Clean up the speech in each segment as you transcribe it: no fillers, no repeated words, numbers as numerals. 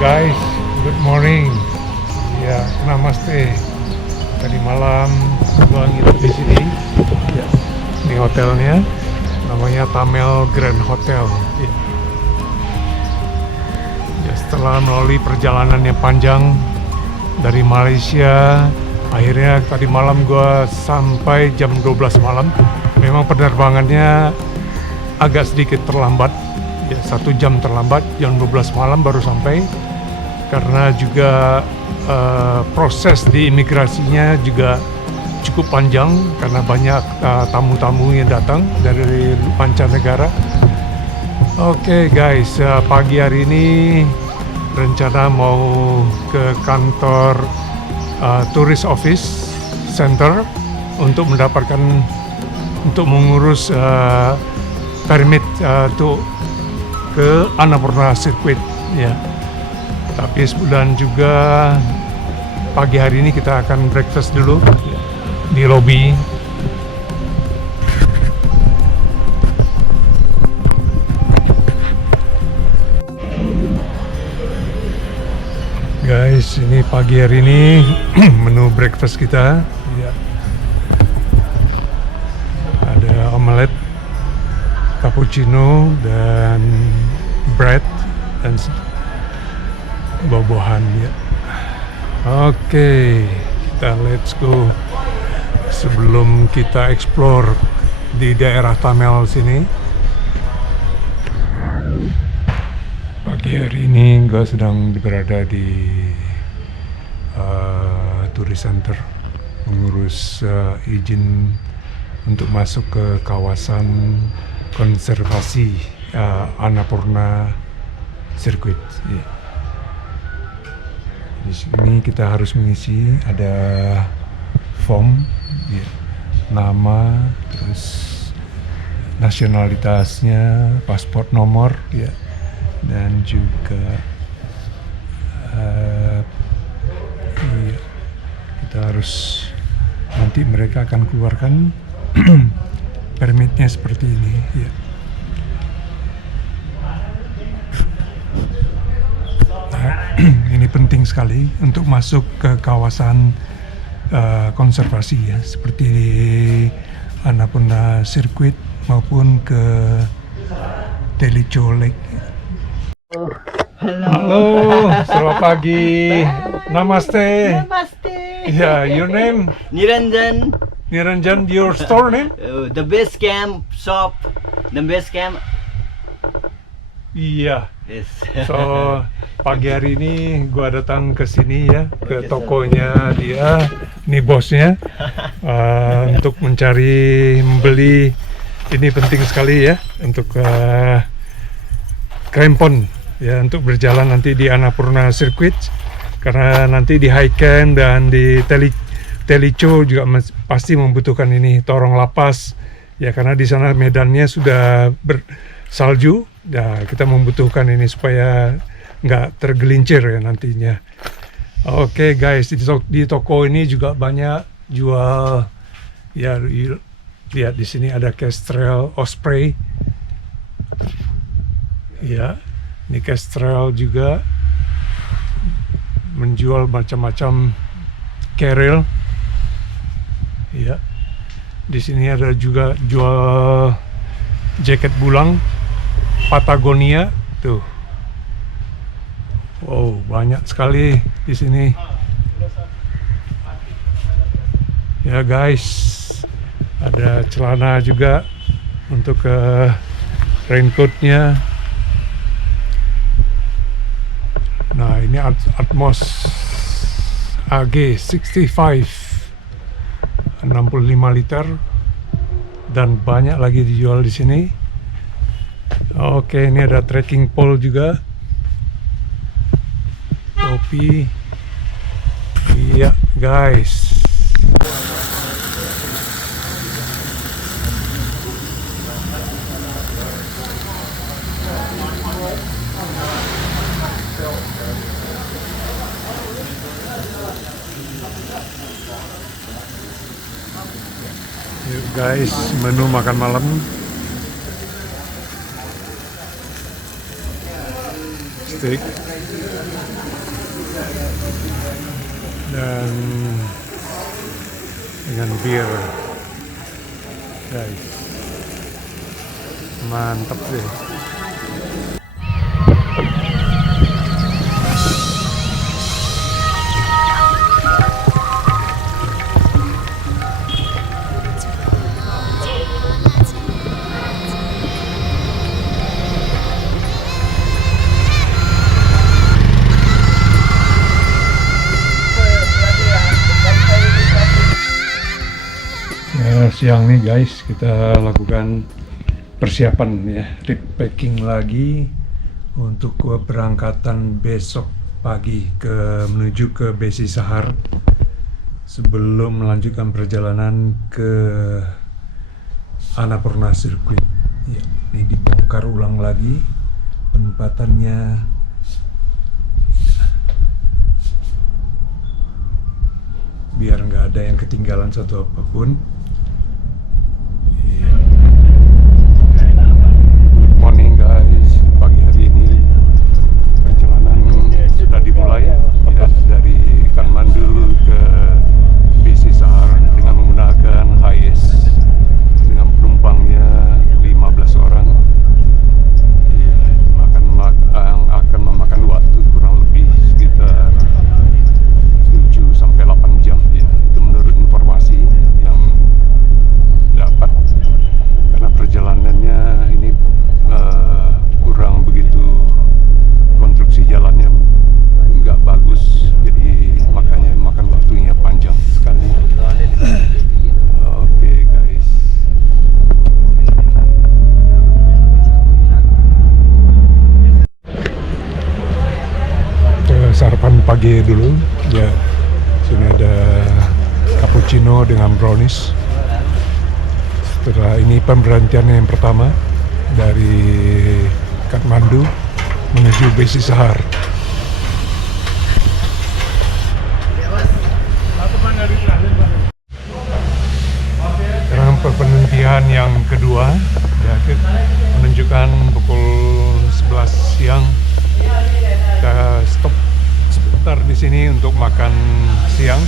guys, good morning. Ya, namaste. Tadi malam gua nginep di sini. Ya, ini hotelnya, namanya Tamel Grand Hotel. Ya. Ya, setelah melalui perjalanan yang panjang dari Malaysia, akhirnya tadi malam gua sampai jam 12 malam. Memang penerbangannya agak sedikit terlambat. Ya, 1 jam terlambat, jam 12 malam baru sampai karena juga proses di imigrasinya juga cukup panjang karena banyak tamu-tamu yang datang dari mancanegara. Oke guys, pagi hari ini rencana mau ke kantor Tourist Office Center untuk mengurus permit untuk ke Annapurna Circuit ya. Tapi sebulan juga pagi hari ini kita akan breakfast dulu ya, di lobby. Guys, ini pagi hari ini menu breakfast kita ya. Ada omelet, cappuccino dan bread dan buah-buahan ya. Oke, kita let's go. Sebelum kita explore di daerah Tamel sini, pagi hari ini gue sedang berada di tourist center mengurus izin untuk masuk ke kawasan konservasi Annapurna Circuit. Ya. Di sini kita harus mengisi ada form, ya, nama, terus nasionalitasnya, paspor nomor, ya, dan juga ya, kita harus nanti mereka akan keluarkan permitnya seperti ini. Ya. Ini penting sekali untuk masuk ke kawasan konservasi ya, seperti di Annapurna Circuit maupun ke Telicho Lake. Halo, selamat pagi. Namaste. Namaste. Yeah, your name? Niranjan. Niranjan, your store name? The base camp shop. The base camp. Iya. Yes. So pagi hari ini gua datang ke sini ya, ke tokonya dia, nih bosnya, untuk membeli. Ini penting sekali ya untuk krempon ya, untuk berjalan nanti di Annapurna Circuit, karena nanti di high camp dan di Telicho juga pasti membutuhkan ini torong lapas ya, karena di sana medannya sudah bersalju. Ya, kita membutuhkan ini supaya nggak tergelincir ya nantinya. Oke guys, di toko ini juga banyak jual ya. Lihat di sini ada Kestrel Osprey. Ya, ini Kestrel juga menjual macam-macam keril. Ya, di sini ada juga jual jaket bulang Patagonia tuh. Wow, banyak sekali di sini. Ya guys, ada celana juga untuk raincoatnya. Nah, ini Atmos AG 65 65 liter dan banyak lagi dijual di sini. Oke, ini ada trekking pole juga, topi. Iya guys, menu makan malam. Steak, dan dengan bir, guys. Mantap deh. Siang nih guys, kita lakukan persiapan ya, repacking lagi untuk keberangkatan besok pagi menuju ke Besi Sahar sebelum melanjutkan perjalanan ke Annapurna Circuit. Ya, ini dibongkar ulang lagi penempatannya. Biar nggak ada yang ketinggalan satu apapun. Good morning guys, pagi hari ini perjalanan sudah dimulai ya, dari Kathmandu ke Besi Sahar dengan menggunakan HIS dengan penumpangnya 15 orang. Ya, akan memakan waktu kurang lebih sekitar 7-8 jam ya, itu menurut informasi yang dapat, karena perjalanannya ini kurang begitu, konstruksi jalannya nggak bagus, jadi makanya makan waktunya panjang sekali. Oke guys, sarapan pagi dulu ya. Sini ada cappuccino dengan brownies. Setelah ini pemberhentian yang pertama dari Kathmandu menuju Besi Sahar. Sekarang pemberhentian yang kedua ya, menunjukkan pukul 11 siang. Kita stop sebentar di sini untuk makan siang.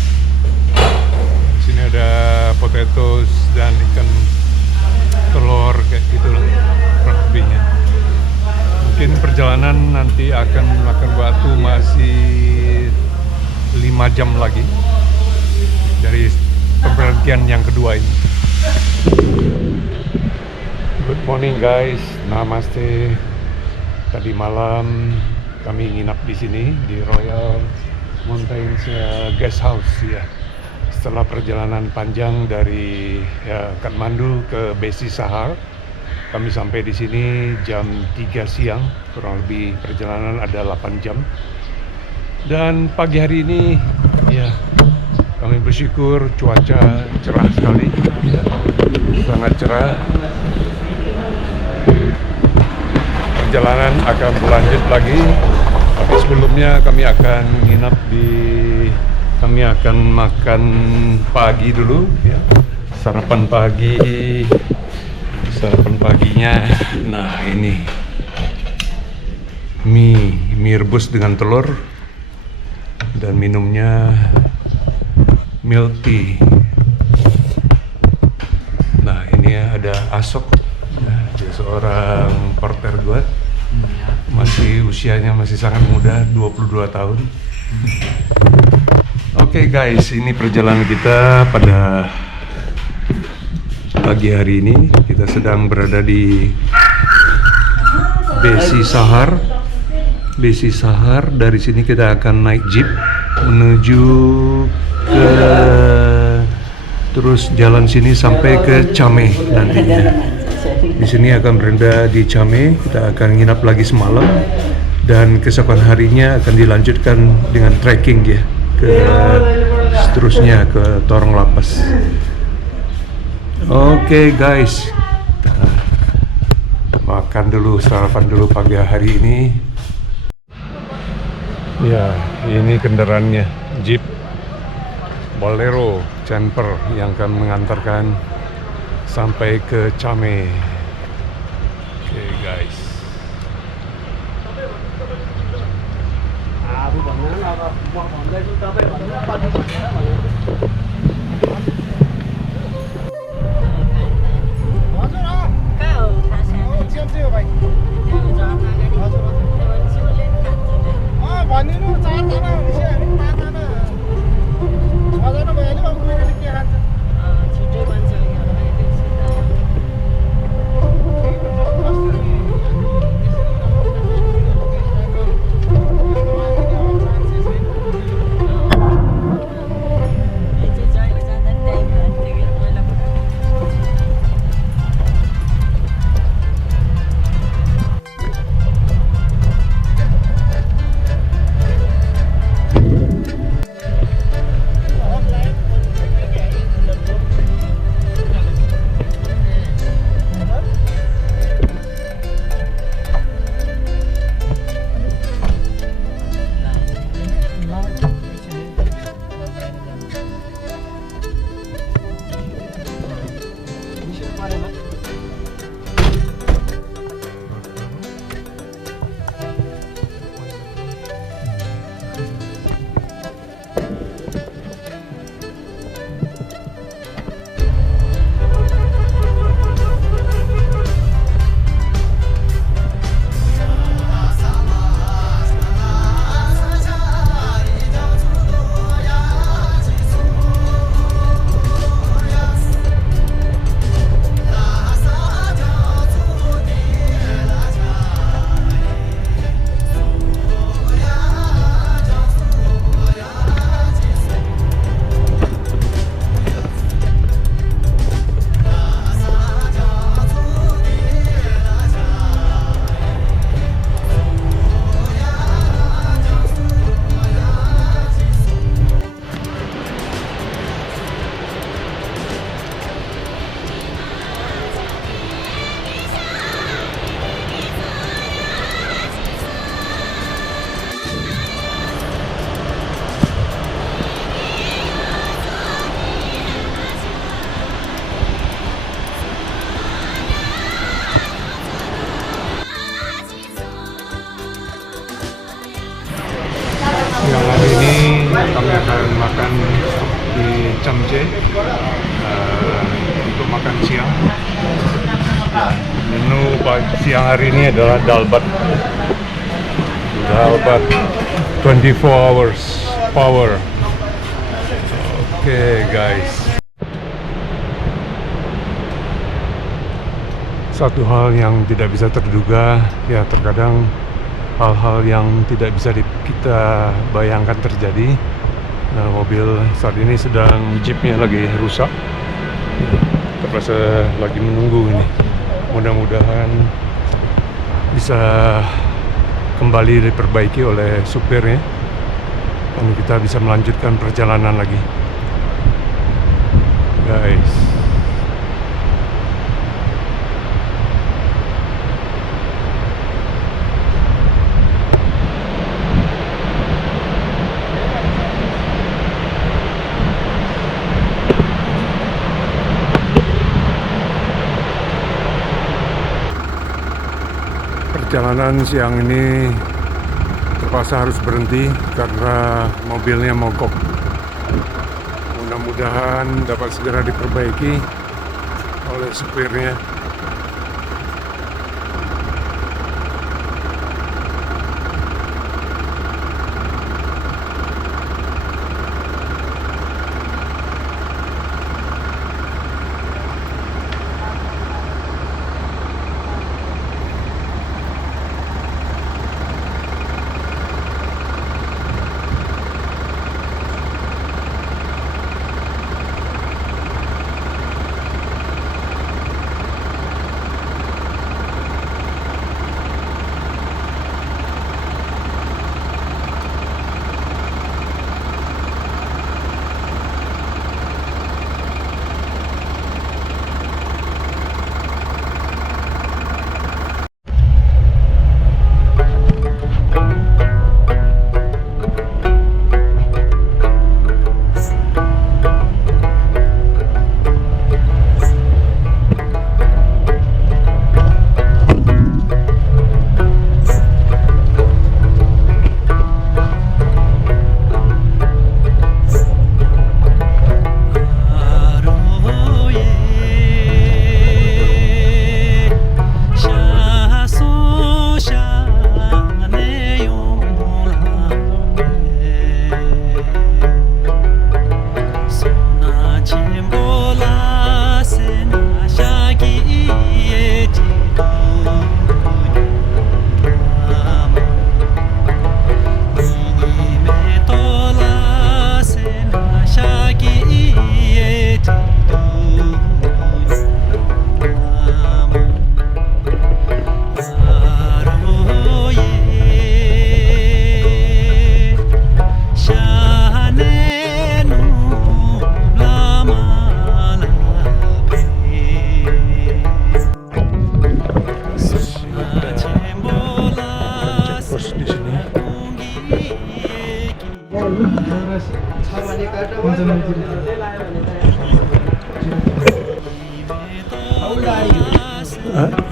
Di sini ada potatoes dan ikan telur kayak gitu lah kurang lebihnya. Mungkin perjalanan nanti akan memakan waktu masih 5 jam lagi dari pemberhentian yang kedua ini. Good morning guys, namaste. Tadi malam kami nginap di sini di Royal Mountains Guest House ya. Setelah perjalanan panjang dari Kathmandu ke Besi Sahar, kami sampai di sini jam 3 siang, kurang lebih perjalanan ada 8 jam. Dan pagi hari ini ya, kami bersyukur cuaca cerah sekali ya, sangat cerah. Perjalanan akan berlanjut lagi, tapi sebelumnya kami akan nginap kami akan makan pagi dulu ya. Sarapan paginya. Nah, ini mie rebus dengan telur dan minumnya milk tea. Nah, ini ada Asok ya, dia seorang porter gue. Usianya masih sangat muda, 22 tahun. Oke guys, ini perjalanan kita pada pagi hari ini. Kita sedang berada di Besi Sahar. Besi Sahar, dari sini kita akan naik jeep menuju ke terus jalan sini sampai ke Chame nantinya. Di sini akan berada di Chame, kita akan nginap lagi semalam dan keesokan harinya akan dilanjutkan dengan trekking ya ke seterusnya ke Torong Lapas. Oke guys, makan dulu, sarapan dulu pagi hari ini. Ya, ini kendaraannya Jeep Bolero Camper yang akan mengantarkan sampai ke Chame. Oke guys. काय हो छिटो मान्छे Siang hari ini kami akan makan di Camje untuk makan siang. Menu siang hari ini adalah dalbat 24 hours power. Oke guys. Satu hal yang tidak bisa terduga, ya terkadang hal-hal yang tidak bisa kita bayangkan terjadi. Nah, mobil saat ini sedang jeepnya lagi rusak, terpaksa lagi menunggu ini. Mudah-mudahan bisa kembali diperbaiki oleh supirnya dan kita bisa melanjutkan perjalanan lagi, guys. Perjalanan siang ini terpaksa harus berhenti karena mobilnya mogok. Mudah-mudahan dapat segera diperbaiki oleh supirnya.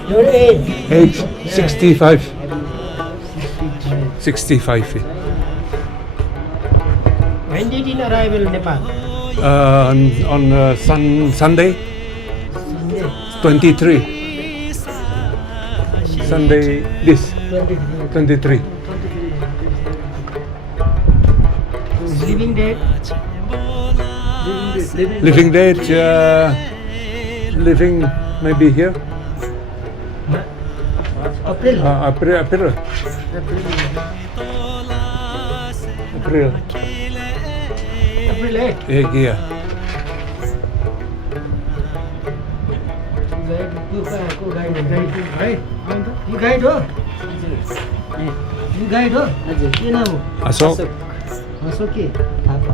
Your age? Age 65. 65. When did you arrive in Nepal? On Sunday, Sunday. 23. Sunday, this 23. Living date? Living date, living maybe here. April. April. April. April. April 8. Yeah. You guide ho? You guide ho? के नाम हो? Asok. अशोक के? Thapa.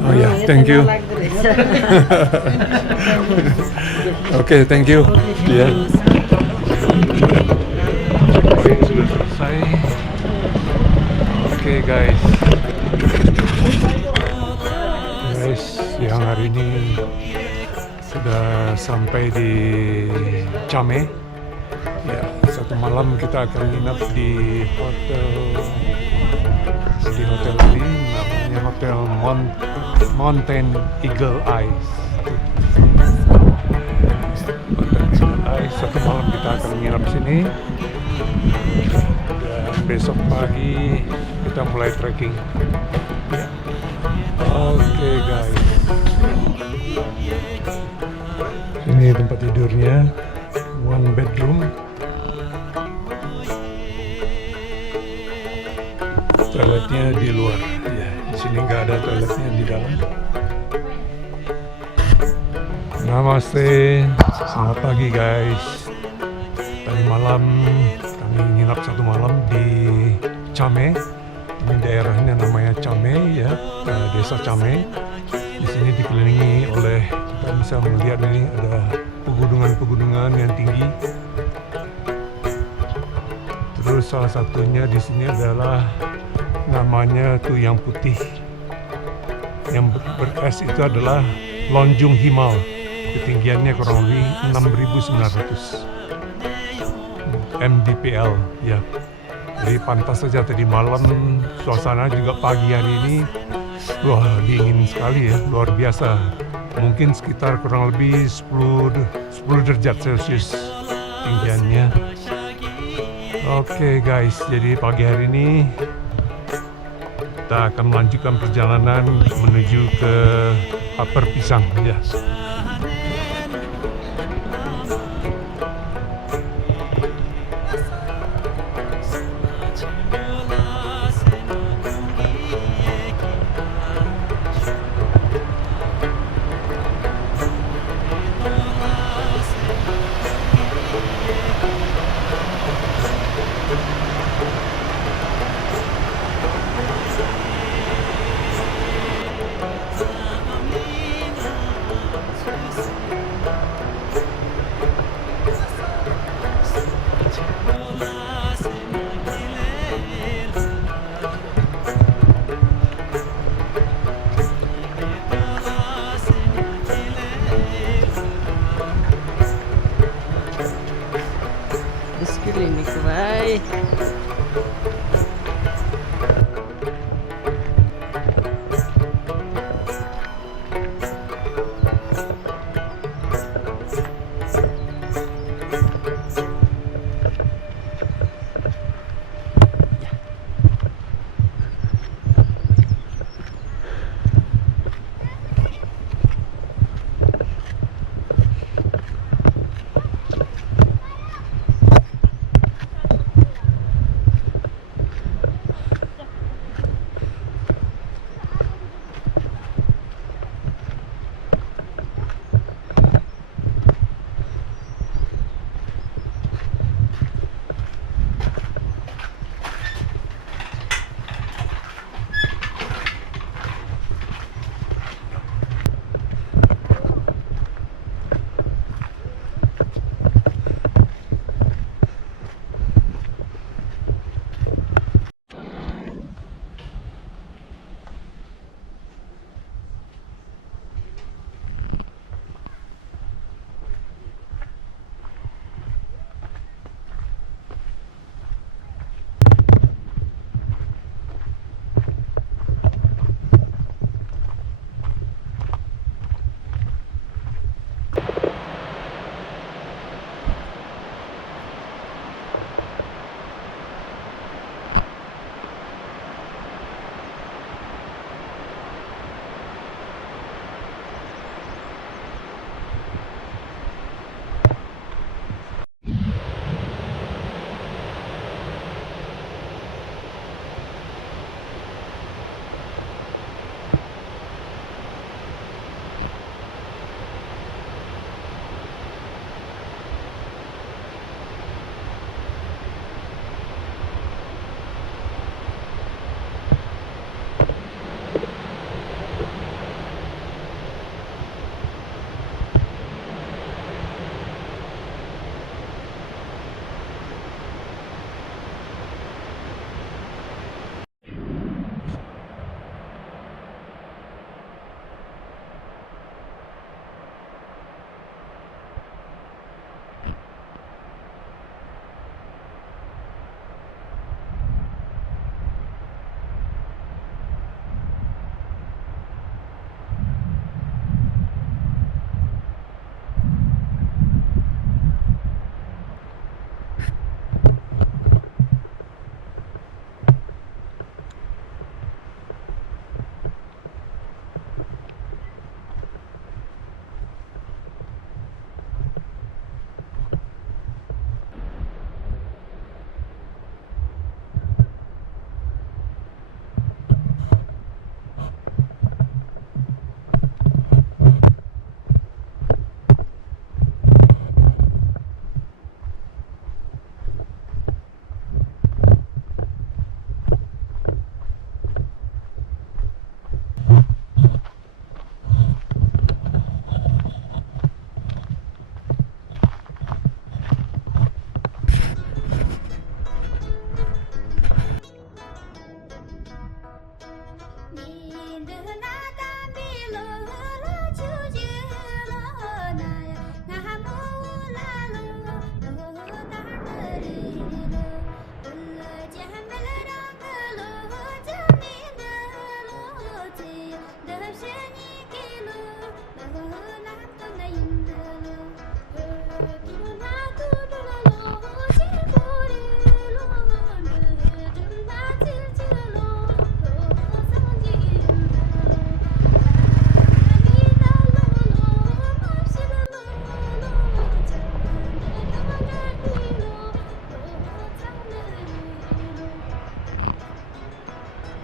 Oh yeah, thank you. Okay, thank you. Yeah. Sudah selesai. Oke guys. Siang hari ini sudah sampai di Chame. Ya, satu malam kita akan nginap di hotel ini, namanya Hotel Mountain Eagle Eyes. Satu malam kita akan nginap sini. Dan besok pagi kita mulai trekking. Ya. Oke guys. Ini tempat tidurnya, one bedroom. Toiletnya di luar. Ya, di sini nggak ada toiletnya di dalam. Namaste, selamat pagi guys. Tadi malam kami nginap satu malam di Chame. Ini daerahnya namanya Chame ya, desa Chame. Di sini dikelilingi oleh, kita bisa melihat ini ada pegunungan-pegunungan yang tinggi. Terus salah satunya di sini adalah namanya Tuyang Putih. Yang beres itu adalah Lonjung Himal. Ketinggiannya kurang lebih 6.900 mdpl ya. Jadi pantas saja tadi malam, suasana juga pagi hari ini wah dingin sekali ya, luar biasa. Mungkin sekitar kurang lebih 10 derajat Celcius tinggiannya. Oke guys, jadi pagi hari ini kita akan melanjutkan perjalanan menuju ke Upper Pisang ya. Klinik baik.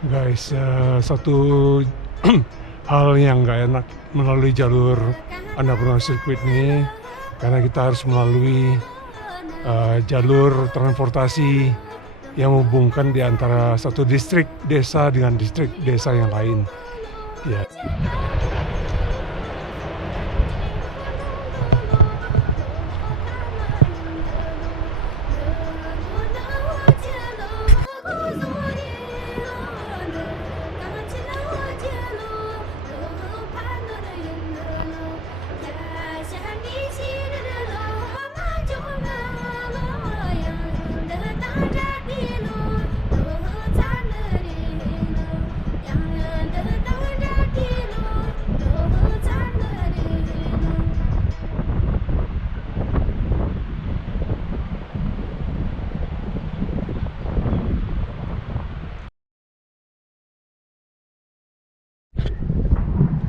Guys, satu hal yang nggak enak melalui jalur Annapurna Circuit ini, karena kita harus melalui jalur transportasi yang menghubungkan di antara satu distrik desa dengan distrik desa yang lain. Ya.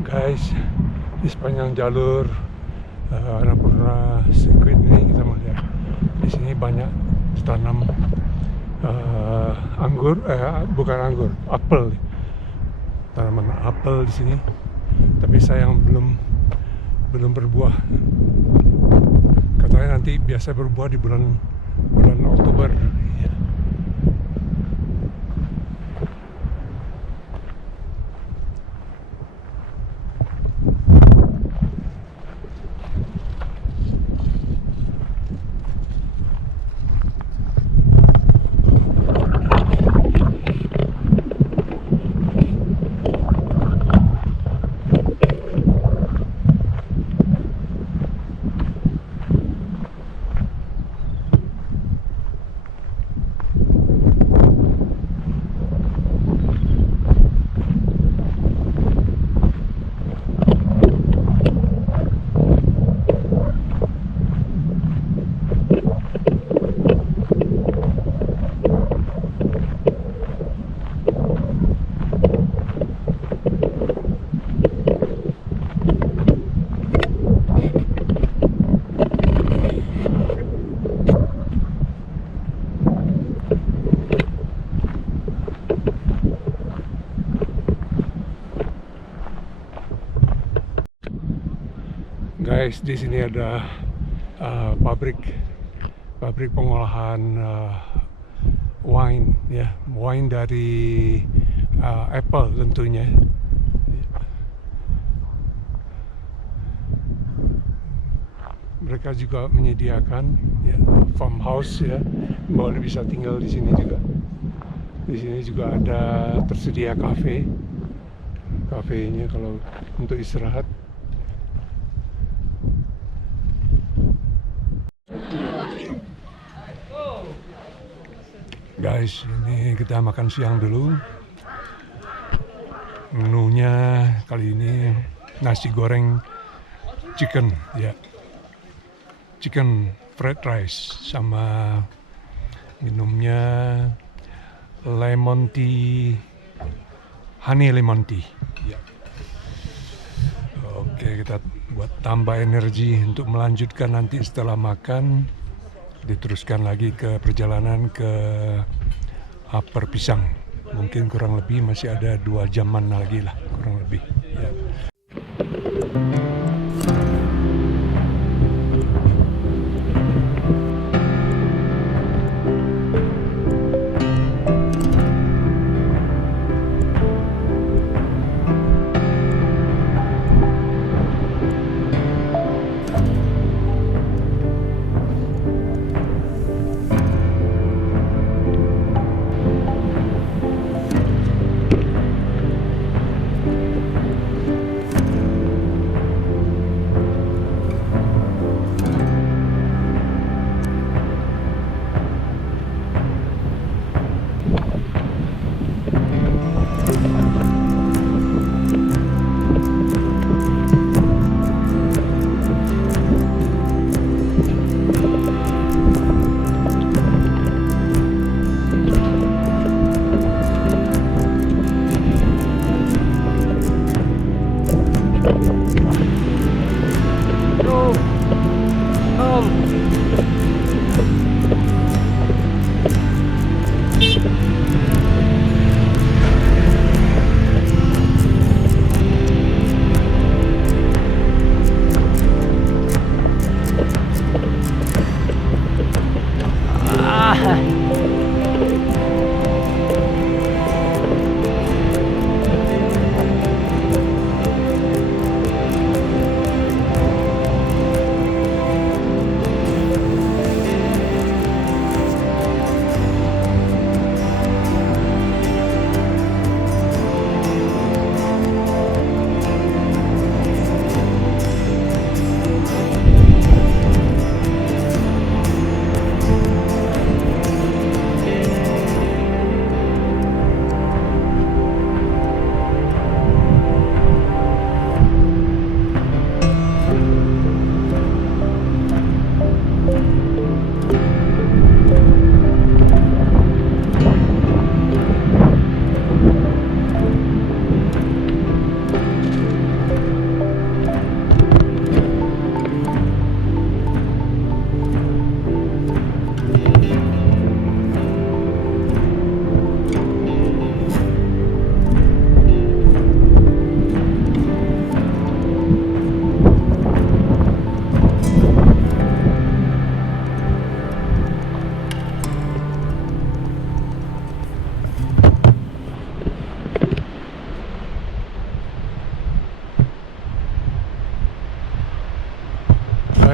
Guys, di sepanjang jalur Annapurna Circuit ini kita melihat di sini banyak ditanam anggur, bukan anggur, apel, tanaman apel di sini. Tapi sayang belum berbuah. Katanya nanti biasa berbuah di bulan Oktober. Ya. Guys, di sini ada pabrik pengolahan wine, ya, wine dari apple tentunya. Mereka juga menyediakan ya, farmhouse, ya, boleh bisa tinggal di sini juga. Di sini juga ada tersedia kafenya kalau untuk istirahat. Guys, ini kita makan siang dulu. Menunya kali ini nasi goreng chicken, ya, chicken fried rice, sama minumnya lemon tea, honey lemon tea. Ya. Oke, kita buat tambah energi untuk melanjutkan nanti setelah makan. Diteruskan lagi ke perjalanan ke Upper Pisang. Mungkin kurang lebih masih ada 2 jaman lagi lah, kurang lebih. Ya.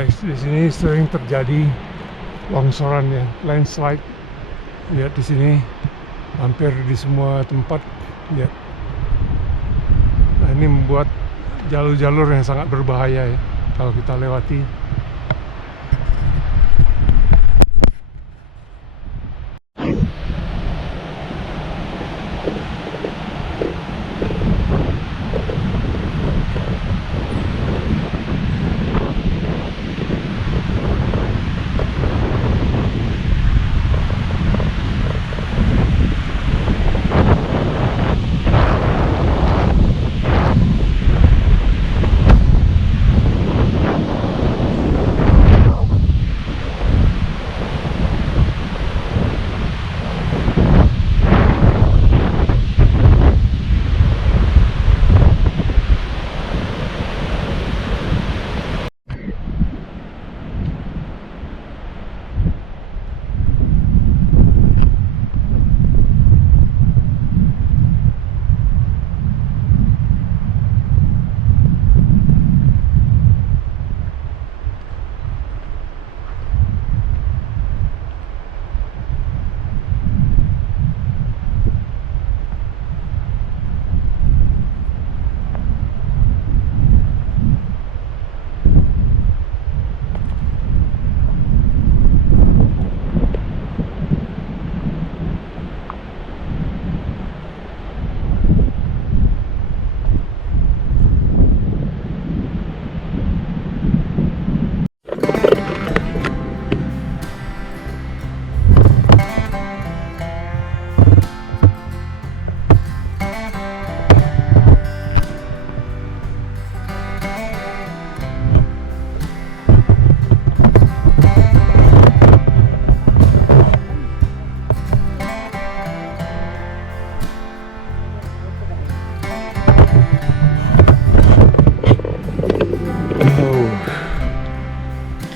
guys, di sini sering terjadi longsoran ya, landslide. Lihat di sini, hampir di semua tempat. Lihat. Nah, ini membuat jalur-jalur yang sangat berbahaya ya kalau kita lewati.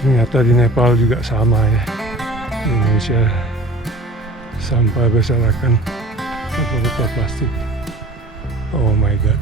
Ternyata di Nepal juga sama ya. Di Indonesia sampah berserakan botol plastik. Oh my god.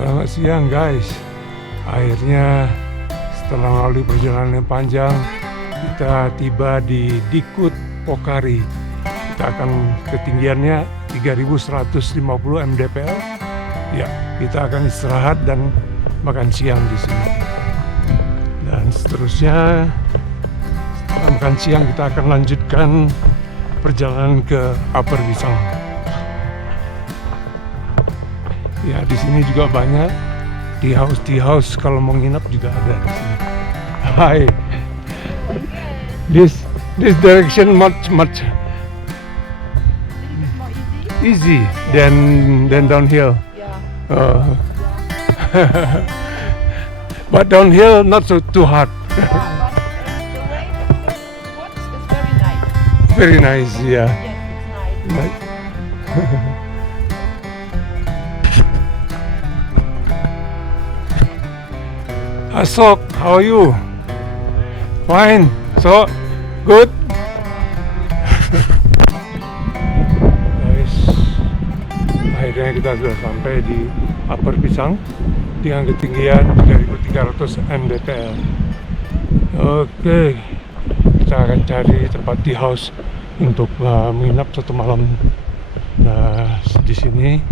Selamat siang guys. Akhirnya setelah melalui perjalanan yang panjang, kita tiba di Dikut Pokhari. Kita akan ketinggiannya 3150 mdpl. Ya, kita akan istirahat dan makan siang di sini. Dan seterusnya setelah makan siang kita akan lanjutkan perjalanan ke Upper Pisang. Ya, di sini juga banyak tea house kalau mau nginap juga ada di sini. Hi. This direction much easy than downhill. Yeah. But downhill not too hard. But the way it works is very nice. Very nice, yeah. Yes, it's nice. Asok, how are you? Fine. So, good. Guys, kita sudah sampai di Upper Pisang dengan ketinggian 3.300 mdpl. Oke, kita akan cari tempat tea house untuk menginap satu malam di sini.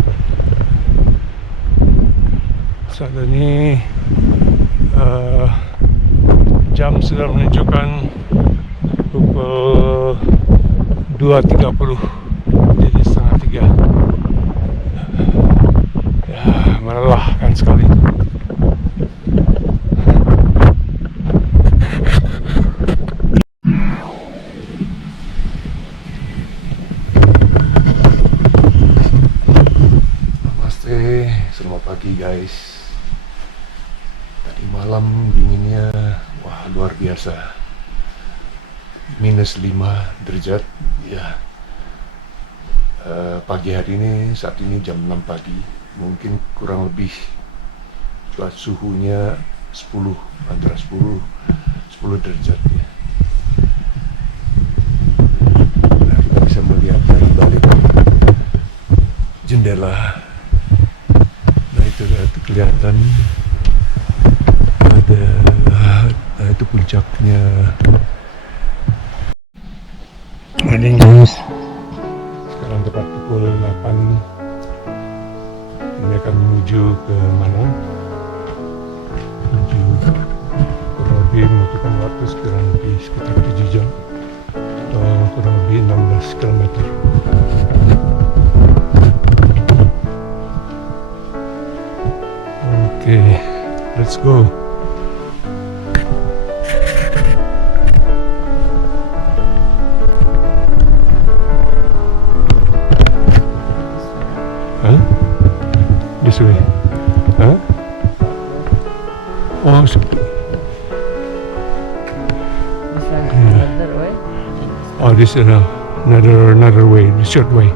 Saat ini jam sudah menunjukkan pukul 2.30, jadi setengah 3. Ya, melelahkan sekali. Namaste, selamat pagi guys. Tadi malam dinginnya, wah luar biasa. -5 derajat ya. Pagi hari ini, saat ini jam 6 pagi, mungkin kurang lebih suhunya 10, antara 10 derajat ya. Nah, kita bisa melihat dari balik jendela. Nah itu kelihatan ada, nah itu puncaknya. Morning guys. Sekarang tepat pukul 8. Ini akan menuju ke mana? Menuju kurang lebih membutuhkan waktu sekitar 7 jam atau kurang lebih 16 km. Oke, let's go. This way. Huh? Oh, This one is another way. oh, this is another way, the short way,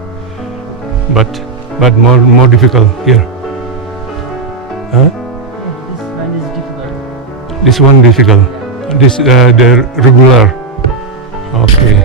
but more difficult here. Huh? This one is difficult. This one difficult. This the regular. Okay.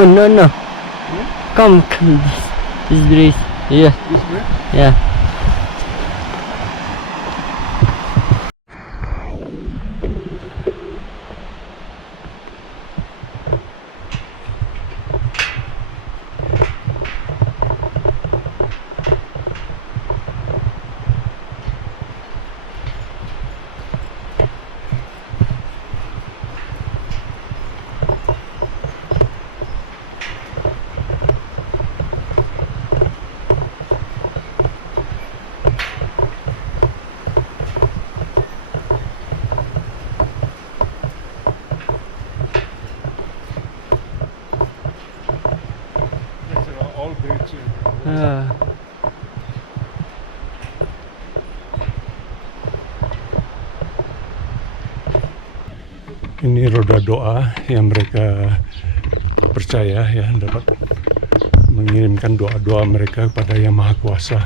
Oh no. Come this bridge. Iya. Ya. Ah. Ini roda doa yang mereka percaya ya dapat mengirimkan doa-doa mereka kepada Yang Maha Kuasa.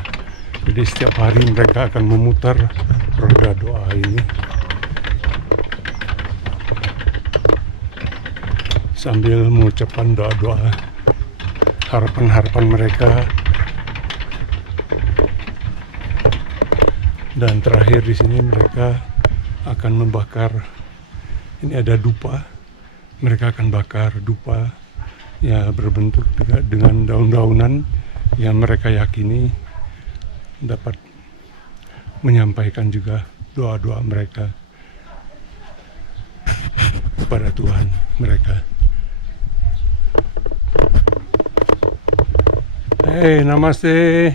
Jadi setiap hari mereka akan memutar roda doa ini sambil mengucapkan doa-doa harapan-harapan mereka. Dan terakhir di sini mereka akan membakar, ini ada dupa, mereka akan bakar dupa ya berbentuk dengan daun-daunan yang mereka yakini dapat menyampaikan juga doa-doa mereka kepada Tuhan mereka. Hey, namaste.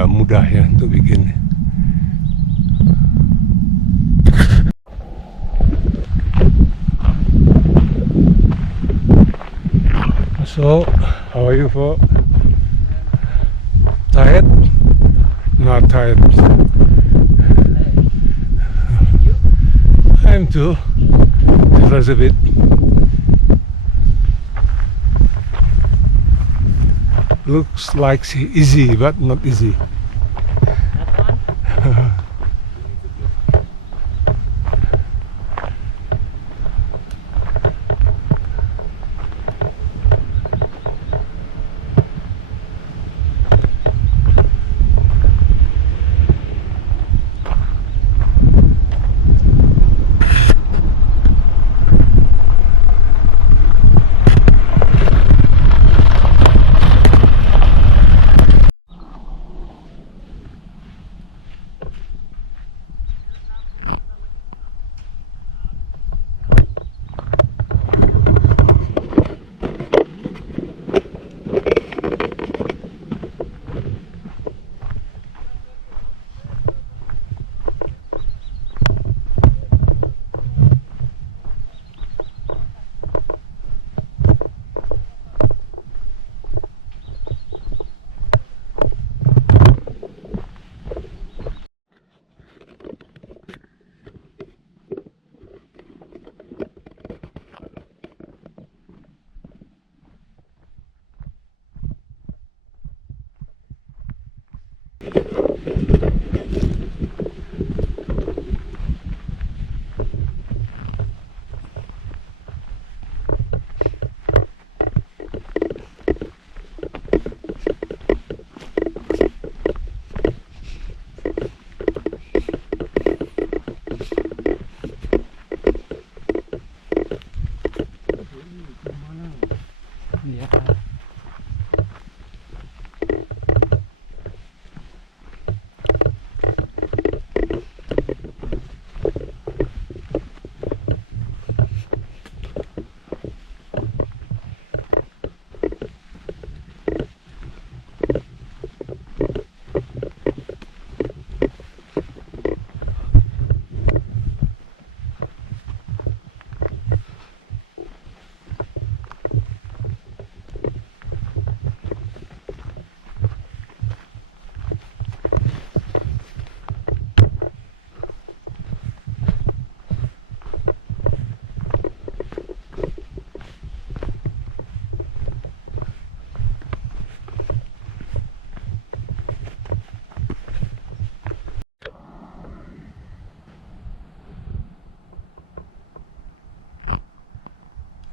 nggak mudah ya untuk bikin. So, how are you, Fo? Tired? Not tired. I'm too. Just a bit. Looks like easy, but not easy.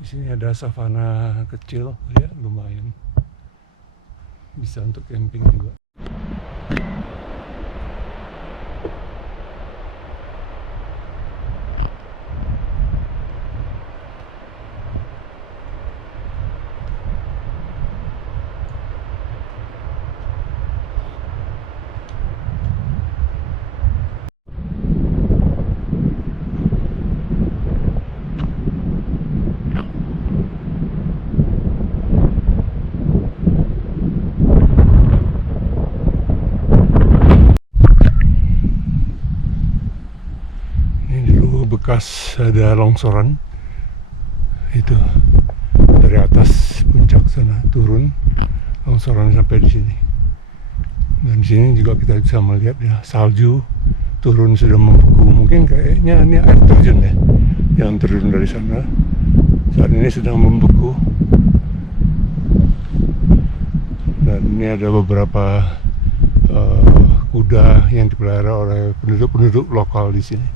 Di sini ada savana kecil, ya lumayan. Bisa untuk camping juga. Bekas ada longsoran itu dari atas puncak sana turun longsoran sampai di sini, dan di sini juga kita bisa melihat ya salju turun sudah membeku. Mungkin kayaknya ini air terjun ya yang turun dari sana, saat ini sedang membeku. Dan ini ada beberapa kuda yang dipelihara oleh penduduk lokal di sini.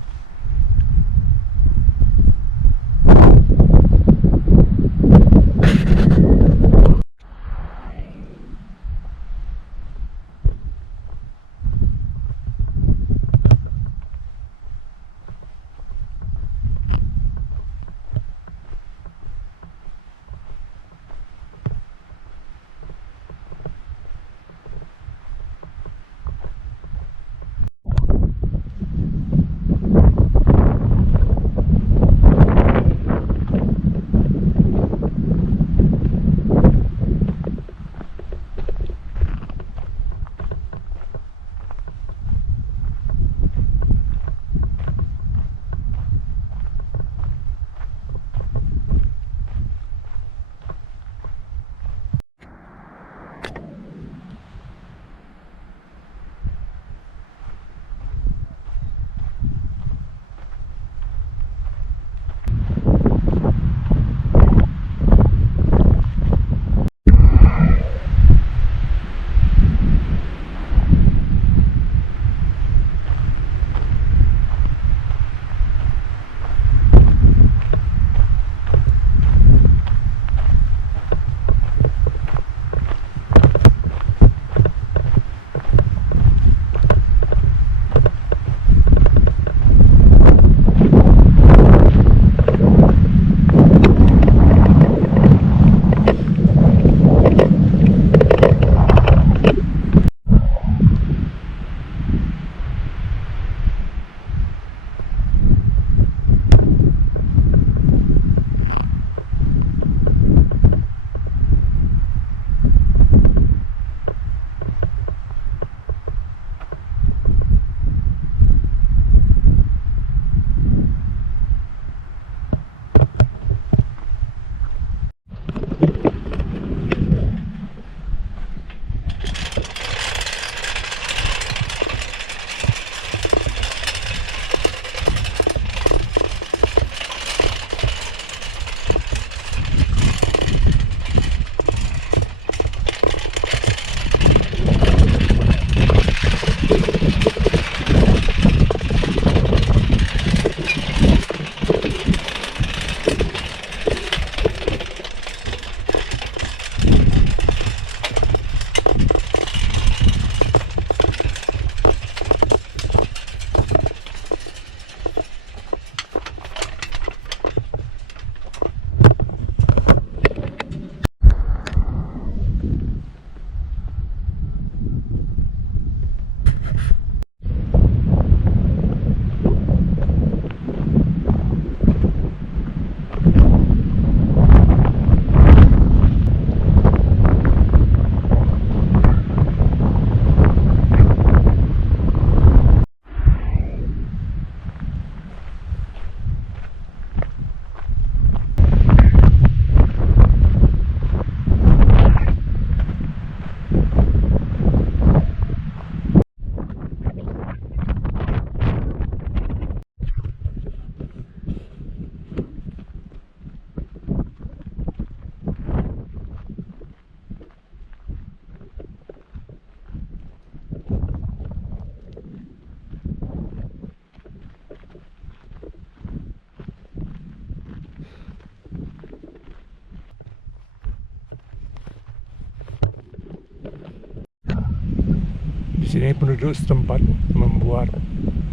sini penduduk setempat membuat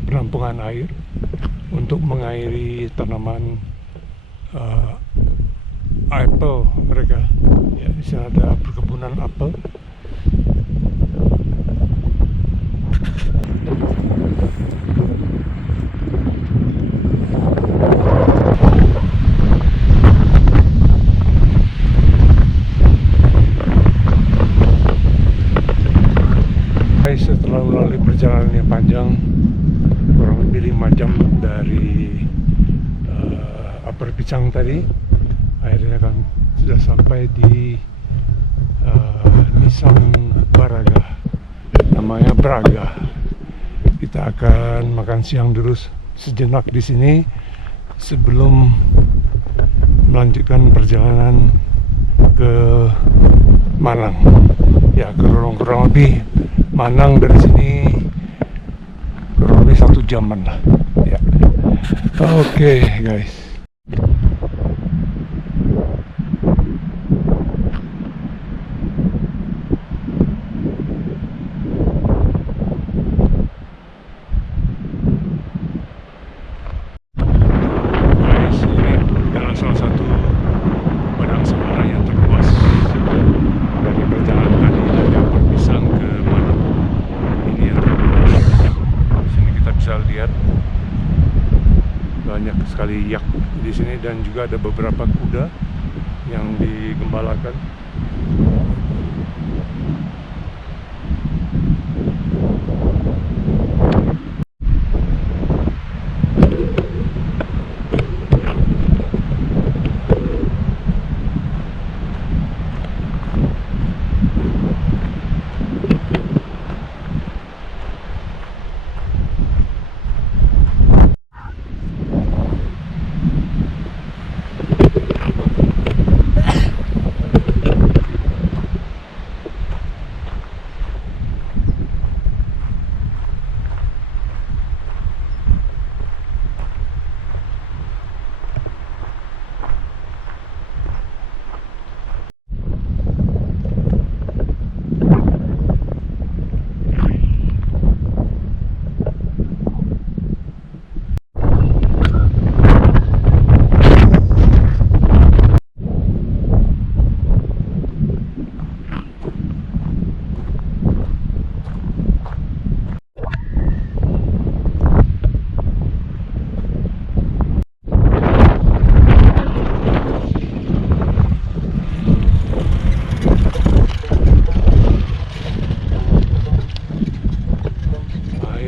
penampungan air untuk mengairi tanaman apel mereka. Ya, di sini ada perkebunan apel. Setelah melalui perjalanan yang panjang, kurang lebih 5 jam dari Upper Picang tadi, akhirnya kan sudah sampai di Nisang Baraga, namanya Braga. Kita akan makan siang dulu sejenak di sini sebelum melanjutkan perjalanan ke Malang. Ya, kurang lebih Malang dari sini kurang lebih 1 jaman lah. Ya. Oke, guys. Guys, ini adalah salah satu padang savana yang terluas dari perjalanan tadi dari Upper Pisang ke Malang. Ini yang terluas. Di sini kita bisa lihat banyak sekali yak di sini dan juga ada beberapa kuda yang digembalakan.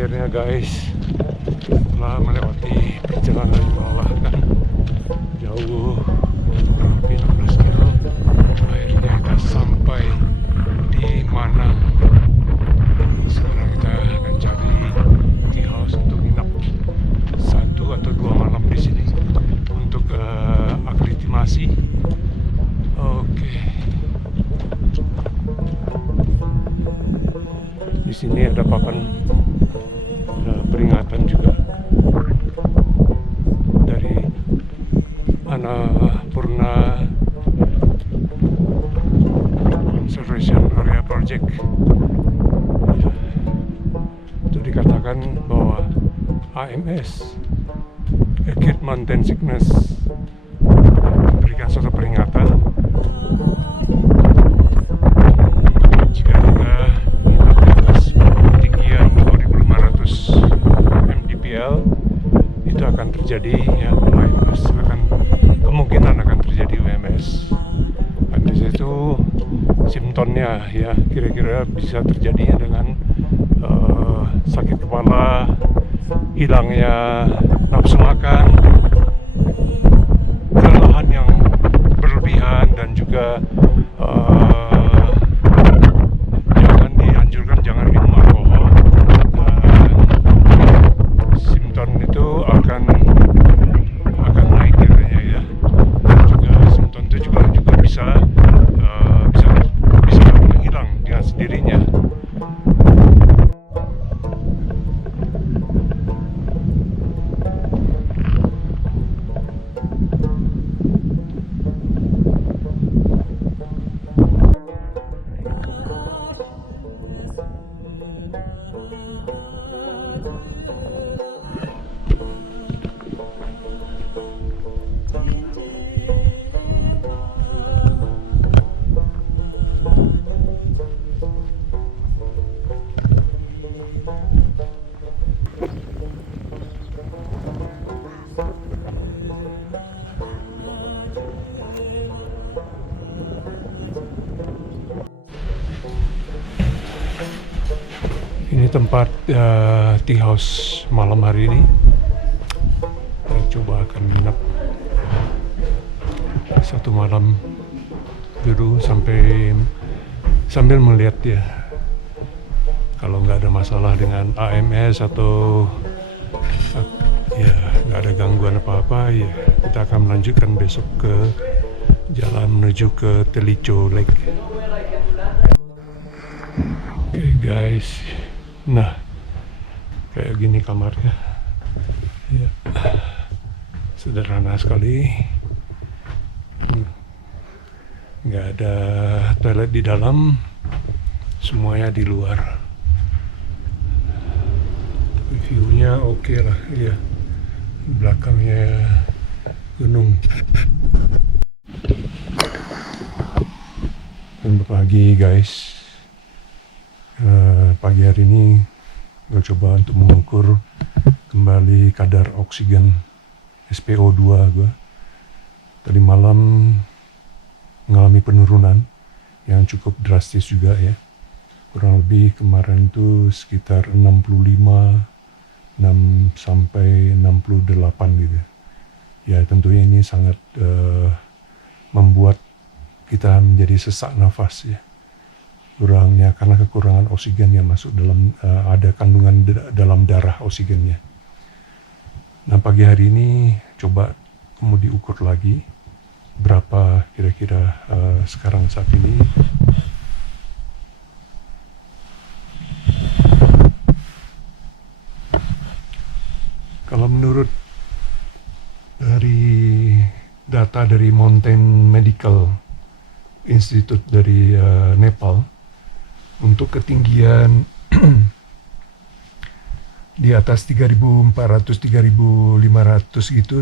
Akhirnya guys, setelah melewati perjalanan yang melelahkan jauh kurang lebih 16 kilo, akhirnya kita sampai di Manang. Sekarang kita akan cari tea house untuk nginap 1 atau 2 malam di sini untuk aklimatasi. Oke. Di sini ada papan peringatan juga dari Annapurna Conservation Area Project. Itu dikatakan bahwa AMS, Acute Mountain Sickness, diberikan suatu peringatan jika kita menginap di atas ketinggian 2500 mdpl itu akan terjadi ya UMS, kemungkinan akan terjadi UMS. Dan di situ simptomnya ya kira-kira bisa terjadinya dengan sakit kepala, hilangnya nafsu makan, kelelahan yang berlebihan, dan juga jangan minum alkohol. Dan simptom itu akan naik katanya ya. Dan juga simptom itu juga bisa menghilang dengan sendirinya. tempat tea house malam hari ini. Kita coba akan menginap satu malam dulu sambil melihat ya. Kalau nggak ada masalah dengan AMS atau ya nggak ada gangguan apa-apa, ya kita akan melanjutkan besok ke jalan menuju ke Telicho Lake. Oke guys, nah kayak gini kamarnya, ya sederhana sekali, nggak ada toilet di dalam, semuanya di luar. Tapi view-nya oke lah, ya belakangnya gunung. Selamat pagi guys. Pagi hari ini gue coba untuk mengukur kembali kadar oksigen SpO2 gue. Tadi malam mengalami penurunan yang cukup drastis juga ya. Kurang lebih kemarin itu sekitar 65 sampai 68 gitu. Ya tentunya ini sangat membuat kita menjadi sesak nafas ya. Kurangnya karena kekurangan oksigen yang masuk dalam ada kandungan dalam darah oksigennya. Nah pagi hari ini coba kemudian diukur lagi berapa kira-kira sekarang saat ini. Kalau menurut dari data dari Mountain Medical Institute dari Nepal, untuk ketinggian di atas 3.400 3.500 gitu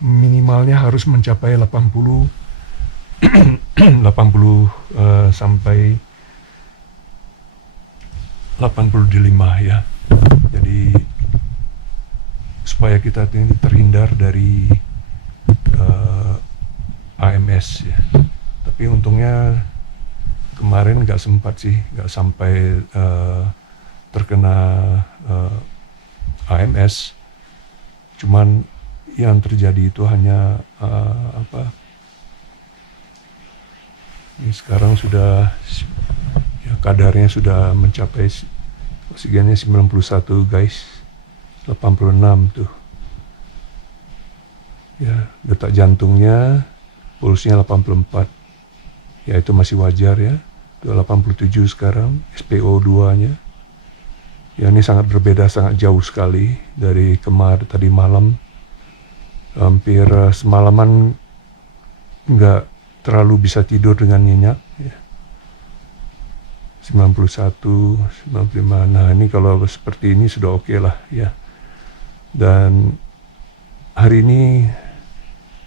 minimalnya harus mencapai 80 sampai 85 ya. Jadi supaya kita terhindar dari AMS ya. Tapi untungnya kemarin nggak sempat sih, nggak sampai terkena AMS. Cuman yang terjadi itu hanya ini sekarang sudah ya, kadarnya sudah mencapai oksigennya 91 guys, 86 tuh. Ya, detak jantungnya, pulsnya 84. Ya itu masih wajar ya. 87 sekarang SpO2-nya. Ya ini sangat berbeda, sangat jauh sekali dari tadi malam. Hampir semalaman nggak terlalu bisa tidur dengan nyenyak ya. 91, 95. Nah ini kalau seperti ini sudah oke lah ya. Dan hari ini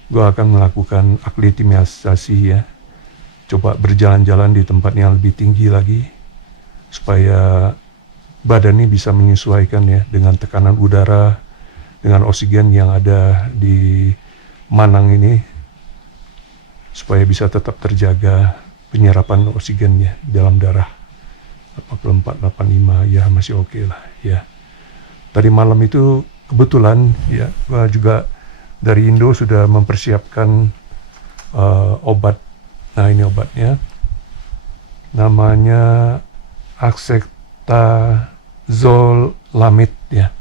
gue akan melakukan aklimatisasi ya. Coba berjalan-jalan di tempat yang lebih tinggi lagi supaya badan ini bisa menyesuaikan ya dengan tekanan udara, dengan oksigen yang ada di Manang ini, supaya bisa tetap terjaga penyerapan oksigennya dalam darah. 84, 85 ya masih oke lah ya. Tadi malam itu kebetulan ya gua juga dari Indo sudah mempersiapkan obat. Nah ini obatnya, namanya acetazolamide ya.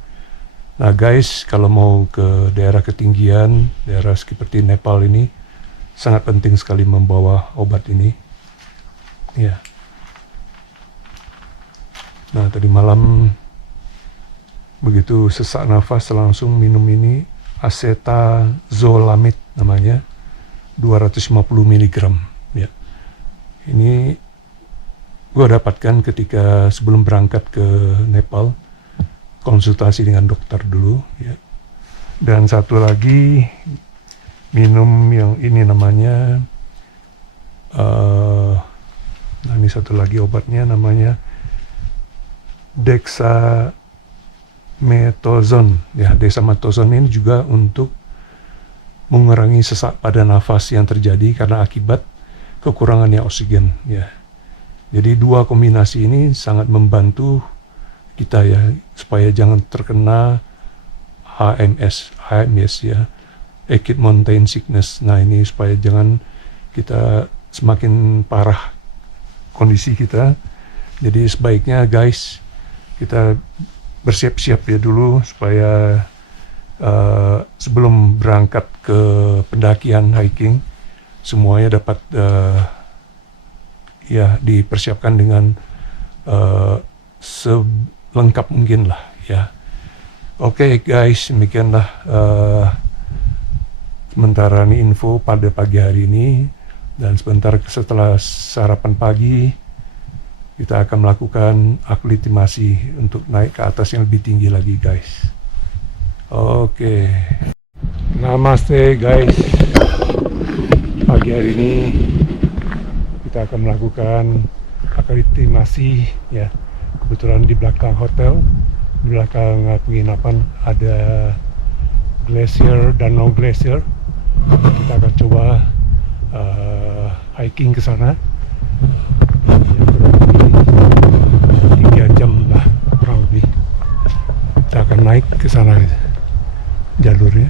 Nah guys, kalau mau ke daerah ketinggian, daerah seperti Nepal ini, sangat penting sekali membawa obat ini. Ya. Nah tadi malam begitu sesak nafas langsung minum ini, acetazolamide namanya, 250 mg. Ya. Ini gue dapatkan ketika sebelum berangkat ke Nepal, konsultasi dengan dokter dulu ya. Dan satu lagi minum yang ini namanya nah ini satu lagi obatnya namanya dexamethasone ya. Dexamethasone ini juga untuk mengurangi sesak pada nafas yang terjadi karena akibat kekurangannya oksigen ya. Jadi dua kombinasi ini sangat membantu kita ya, supaya jangan terkena HMS ya, acute mountain sickness. Nah ini supaya jangan kita semakin parah kondisi kita. Jadi sebaiknya guys kita bersiap-siap ya dulu supaya sebelum berangkat ke pendakian hiking semuanya dapat ya dipersiapkan dengan selengkap mungkin lah ya. Oke guys, demikianlah sementara ini info pada pagi hari ini, dan sebentar setelah sarapan pagi kita akan melakukan aklimatisasi untuk naik ke atas yang lebih tinggi lagi guys. Oke. Namaste guys. Pagi hari ini kita akan melakukan aklimatisasi ya. Kebetulan di belakang hotel, di belakang penginapan ada glacier, Danau Glacier. Kita akan coba hiking ke sana. Ya, kurang lebih 3 jam lah, kurang lebih. Kita akan naik ke sana jalurnya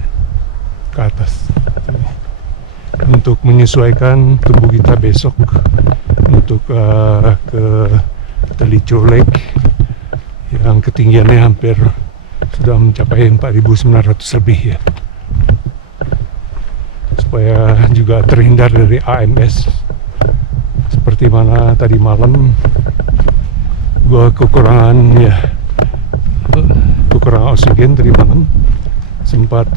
ke atas untuk menyesuaikan tubuh kita besok untuk ke Telicho Lake yang ketinggiannya hampir sudah mencapai 4.900 lebih ya, supaya juga terhindar dari AMS. Seperti mana tadi malam gua kekurangan oksigen tadi malam, sempat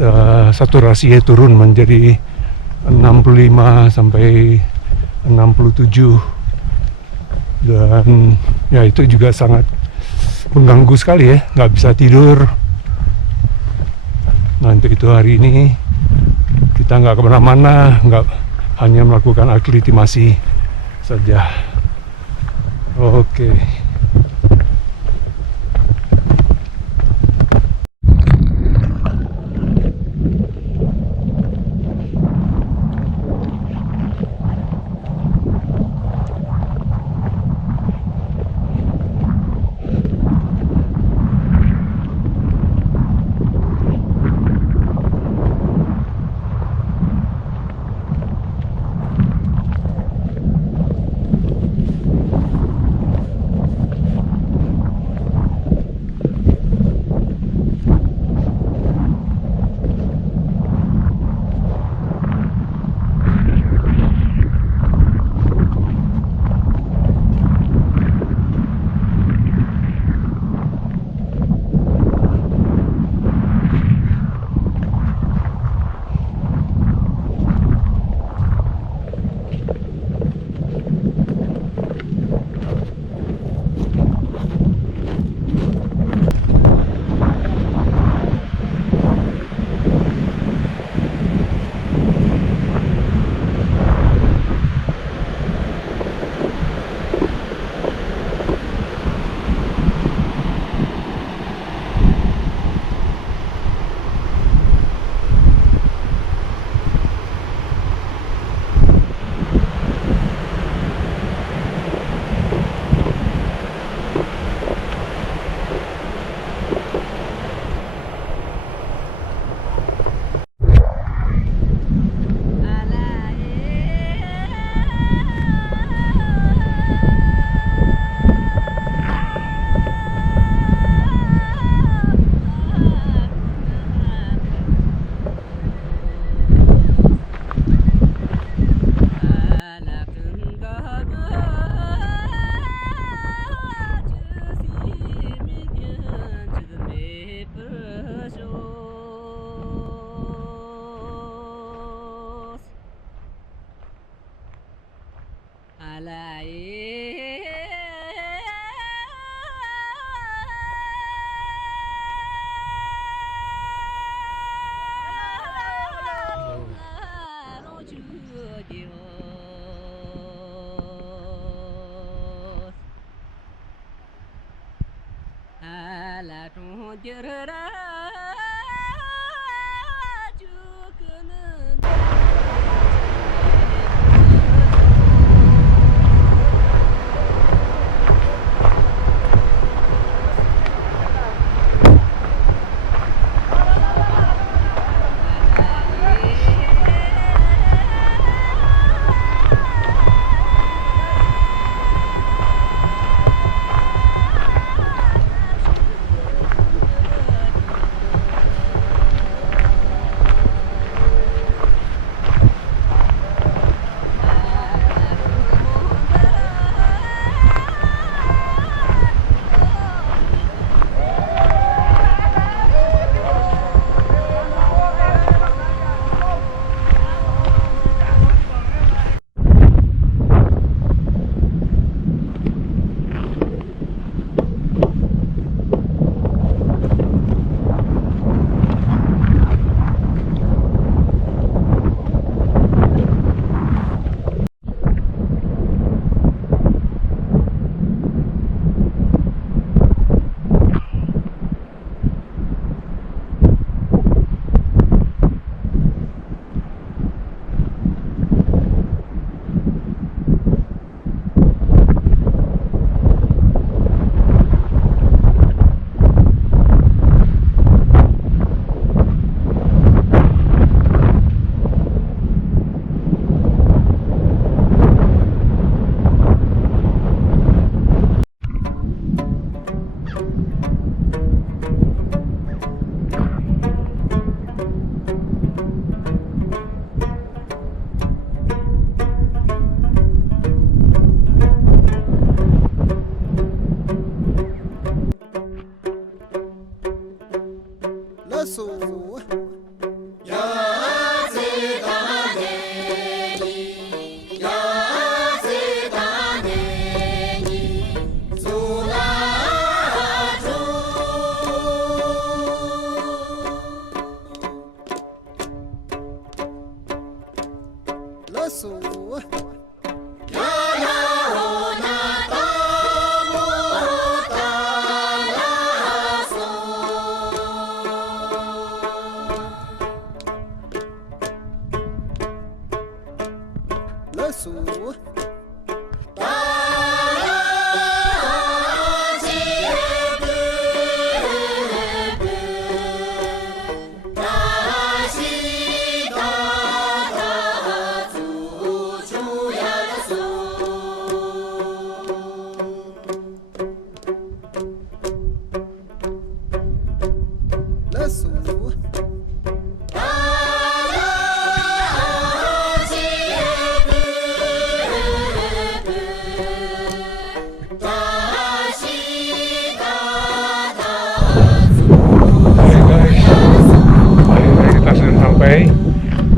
saturasinya turun menjadi 65 sampai 67, dan ya itu juga sangat mengganggu sekali ya, nggak bisa tidur. Nah untuk itu hari ini kita nggak kemana-mana, nggak, hanya melakukan aklimatisasi saja. Oke.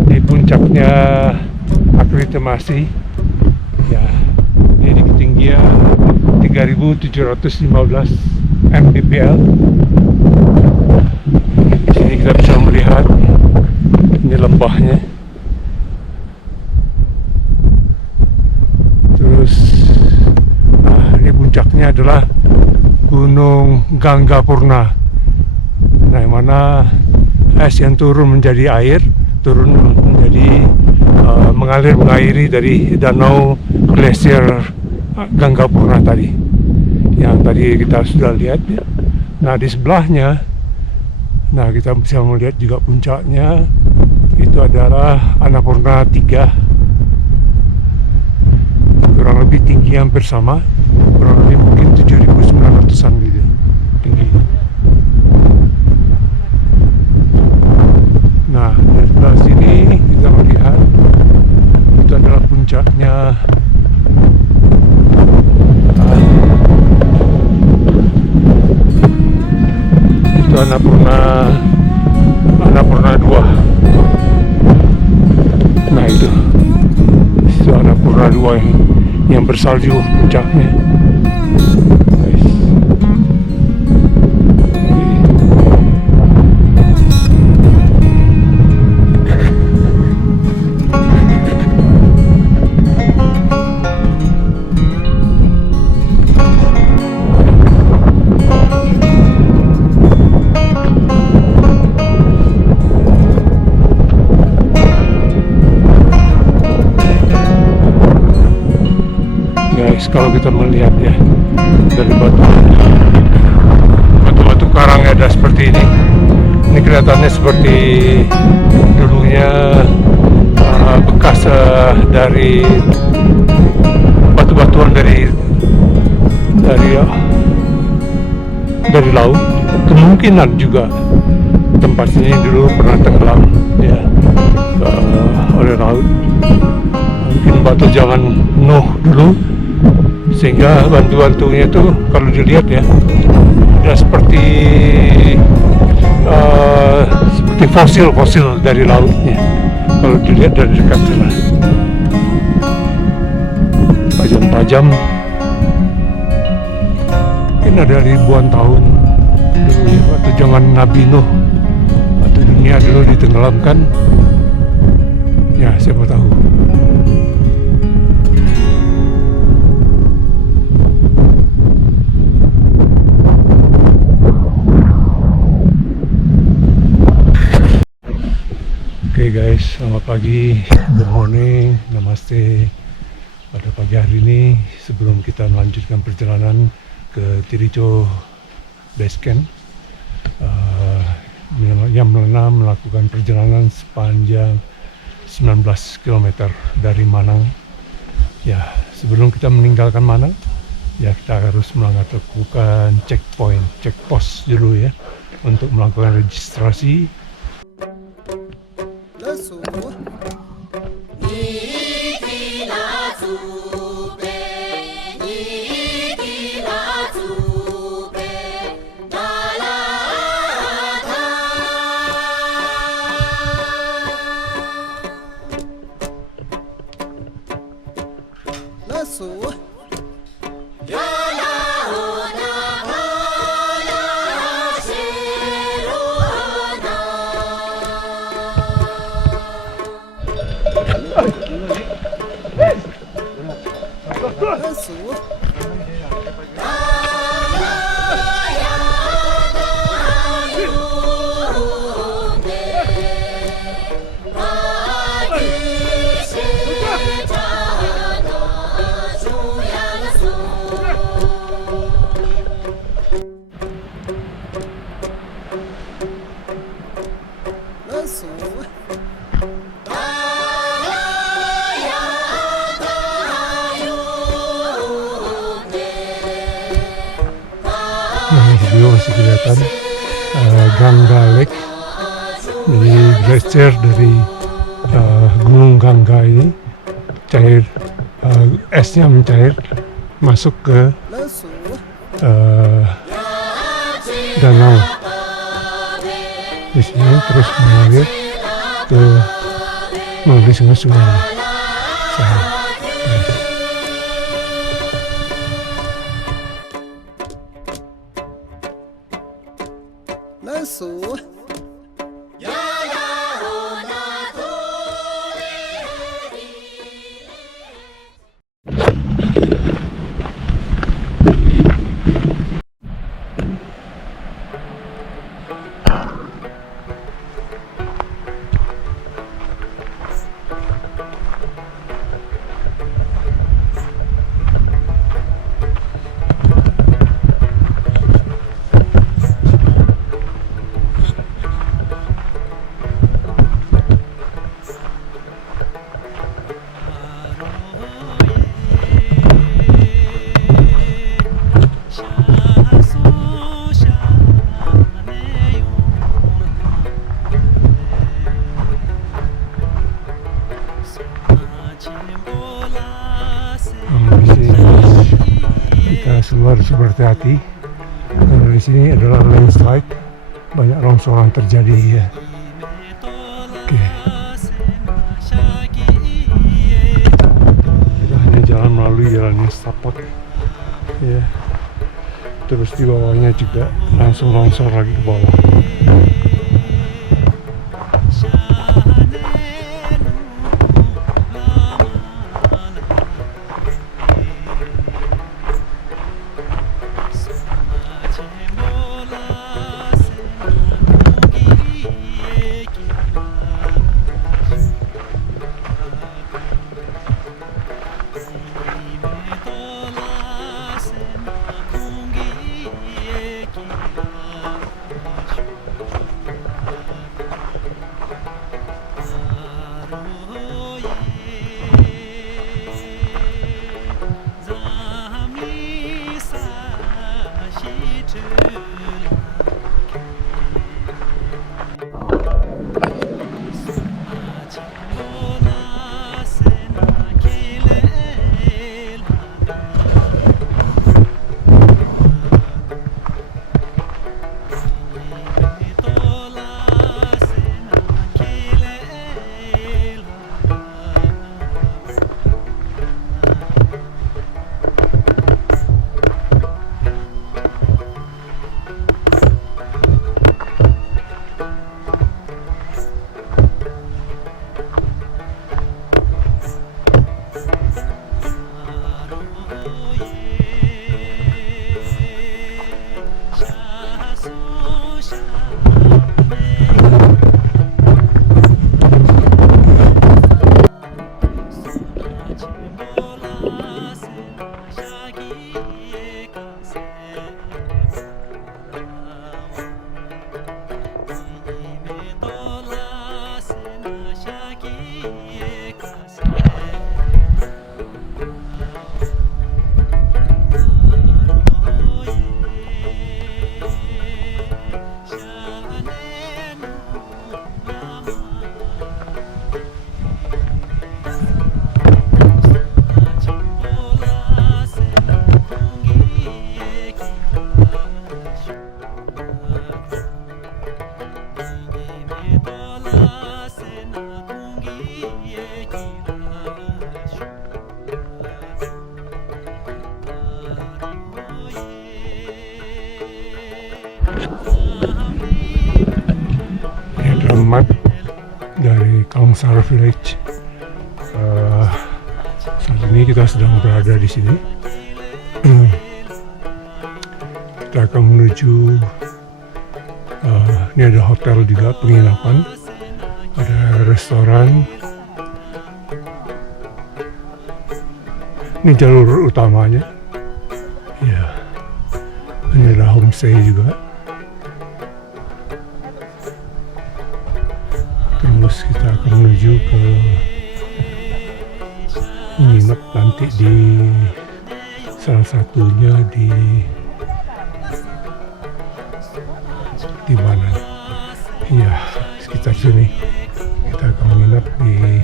Di puncaknya aklimatasi ya, ini di ketinggian 3.715 mdpl. Di sini kita bisa melihat ini lembahnya, terus ini puncaknya adalah Gunung Ganggapurna, nah yang mana es yang turun menjadi air, mengairi dari danau glasier Ganggapurna tadi, yang tadi kita sudah lihat ya. Nah di sebelahnya, nah kita bisa melihat juga puncaknya, itu adalah Annapurna 3, kurang lebih tinggi hampir sama, kurang lebih mungkin 7.900-an gitu tinggi. Nah, dari sebelah sini kita melihat itu adalah puncaknya itu Annapurna 2. Nah itu Annapurna 2 yang bersalju puncaknya. Kalau kita melihat ya dari batu karang ada seperti ini kelihatannya seperti dulunya bekas dari batu-batuan dari laut. Kemungkinan juga tempat ini dulu pernah tenggelam ya oleh laut, mungkin batu zaman Nuh dulu, sehingga bantu-bantunya itu kalau dilihat ya udah seperti fosil dari lautnya kalau dilihat dari dekat sana, tajam-tajam. Ini ada ribuan tahun dulu ya, waktu zaman Nabi Nuh, waktu dunia dulu ditenggelamkan ya, siapa tahu. Oke guys, selamat pagi, good morning, namaste. Pada pagi hari ini, sebelum kita melanjutkan perjalanan ke Tiricho Base Camp, yang melakukan perjalanan sepanjang 19 km dari Manang. Ya, sebelum kita meninggalkan Manang, ya kita harus melakukan check post dulu ya, untuk melakukan registrasi. Nah, di video masih kelihatan Gangga Lake. Jadi glacier dari Gunung Gangga ini cair, esnya mencair masuk ke danau. Di sini terus mengalir ke melalui sungai-sungai. Harus berhati-hati karena di sini adalah landslide, banyak longsoran terjadi ya. Oke. Kita hanya jalan melalui jalannya setapak ya. Terus di bawahnya juga langsung longsor lagi ke bawah. Dari Kaungsar Village Saat ini kita sedang berada di sini. Kita akan menuju, ini ada hotel juga, penginapan, ada restoran. Ini jalur utamanya. Ya, ini ada homestay juga. Terus kita akan menuju ke menginap nanti di salah satunya di mana? Iya, sekitar sini. Kita akan menginap di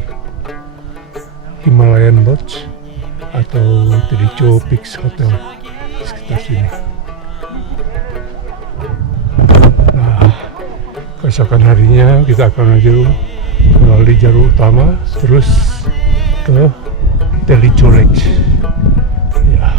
Himalayan Lodge atau Telicho Peaks Hotel sekitar sini. Nah, keesokan harinya kita akan menuju melalui jalur utama terus ke Telicho Lake. Ya.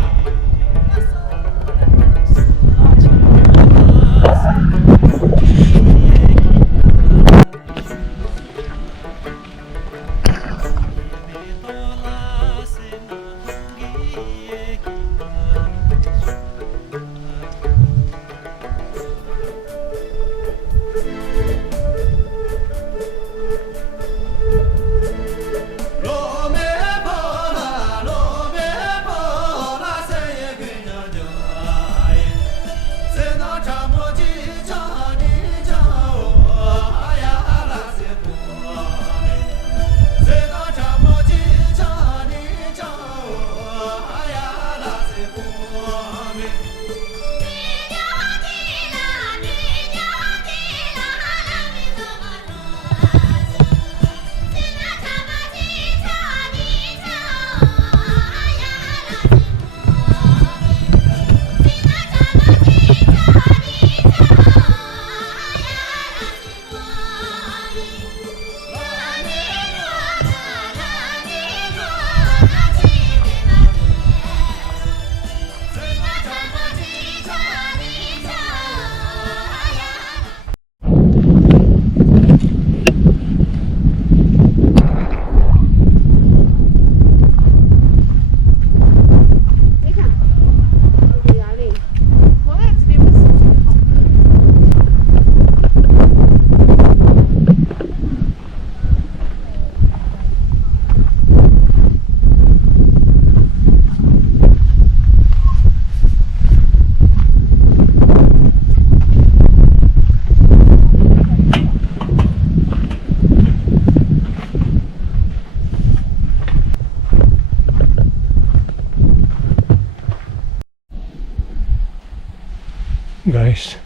Guys,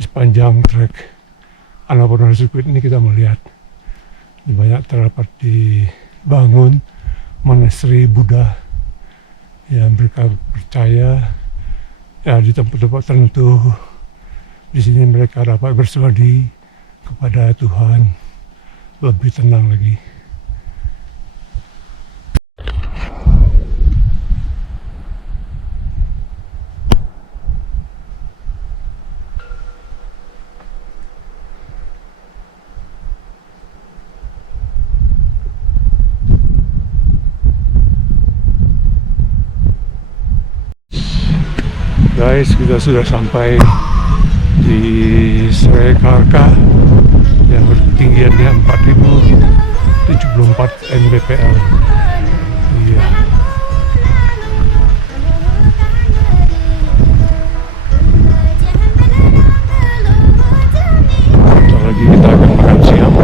di sepanjang trek Annapurna Circuit ini kita melihat banyak terdapat dibangun monasteri Buddha. Ya, mereka percaya ya di tempat-tempat tertentu di sini mereka dapat bersemedi kepada Tuhan lebih tenang lagi. Guys, kita sudah sampai di Srekarka yang ketinggiannya 4074 mdpl. Iya. Bentar lagi kita akan makan siang.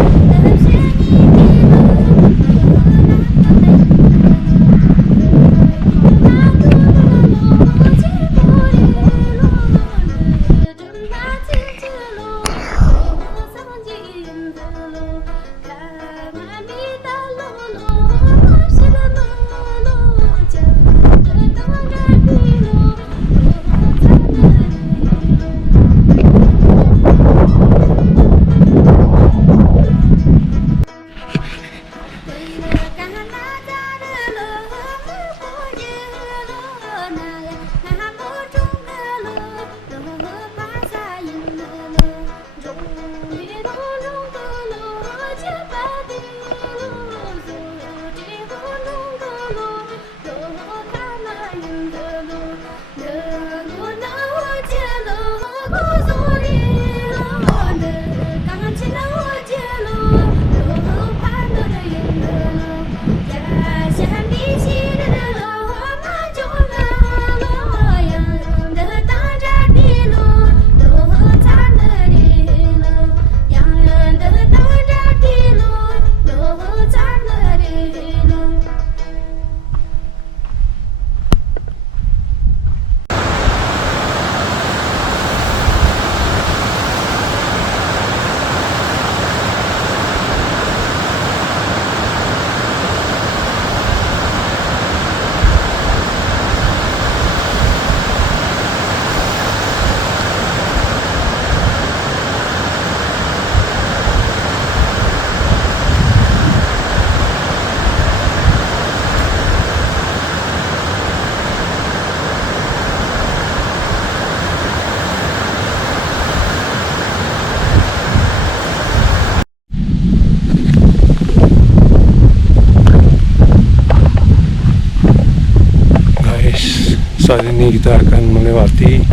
Saat ini kita akan melewati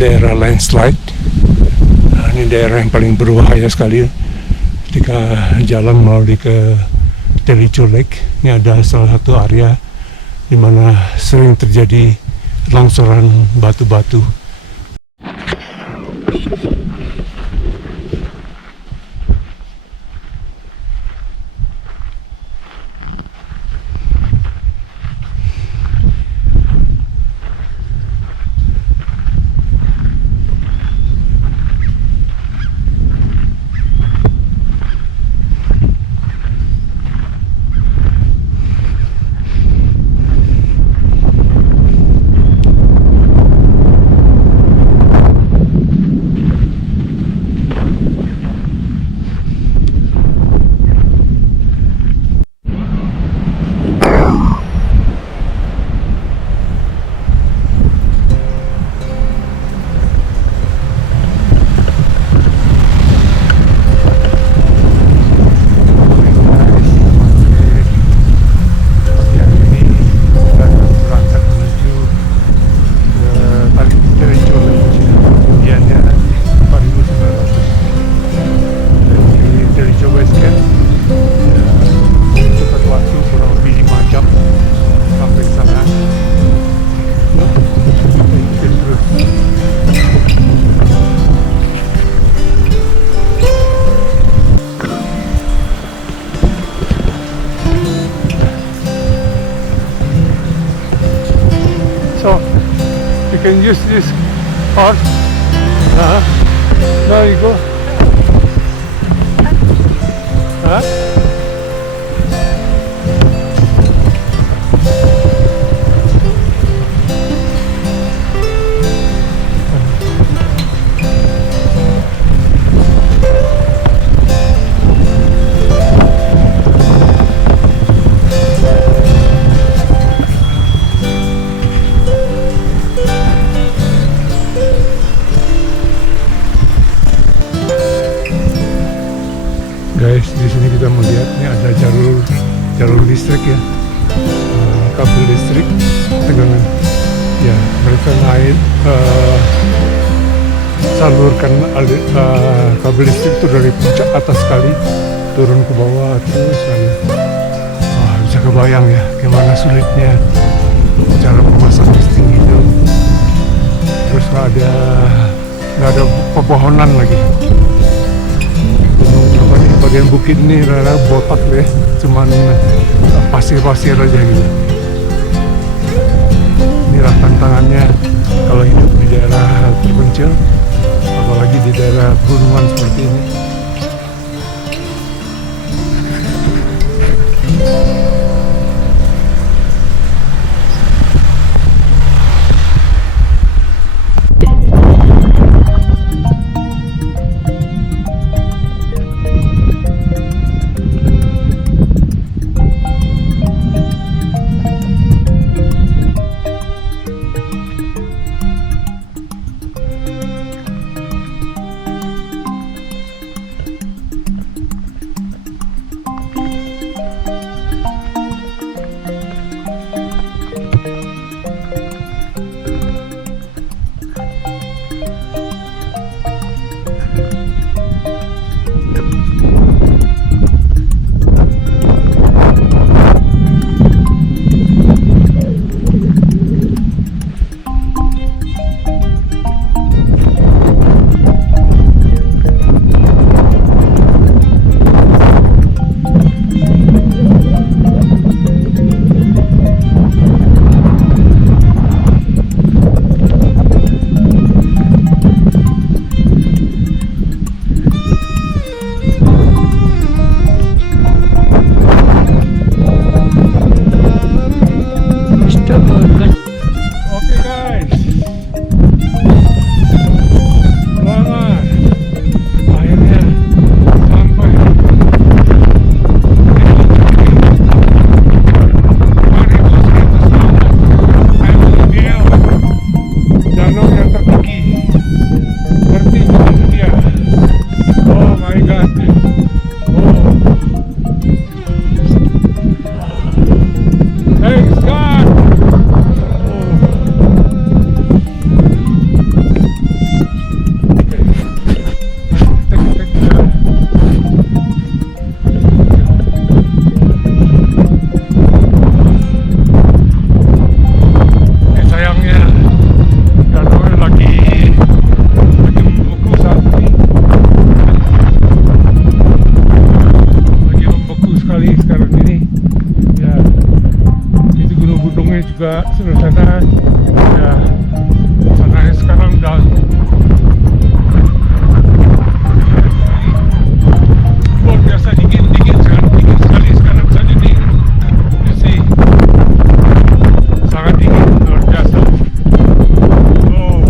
daerah landslide. Nah, ini daerah yang paling berbahaya sekali ketika jalan melalui ke Telicho Lake. Ini ada salah satu area di mana sering terjadi longsoran batu-batu. So you can use this horse. Now you go. Huh? Guys, di sini kita melihat ini ada jalur listrik ya, kabel listrik tegangan. Ya, mereka naik salurkan kabel listrik itu dari puncak atas sekali turun ke bawah terus. Wah, bisa kebayang ya gimana sulitnya cara memasang listrik itu. Terus nggak ada pepohonan lagi. Bagian bukit ini rada botak deh, cuman pasir-pasir aja gitu. Inilah tantangannya kalau hidup di daerah terpencil, apalagi di daerah gunungan seperti ini. sekali sekarang ini. Ya, itu gunung-gunungnya juga sebelah sana. Ya, sananya sekarang udah luar biasa dingin sekali sekarang saja nih. You see, sangat dingin luar biasa. Oh.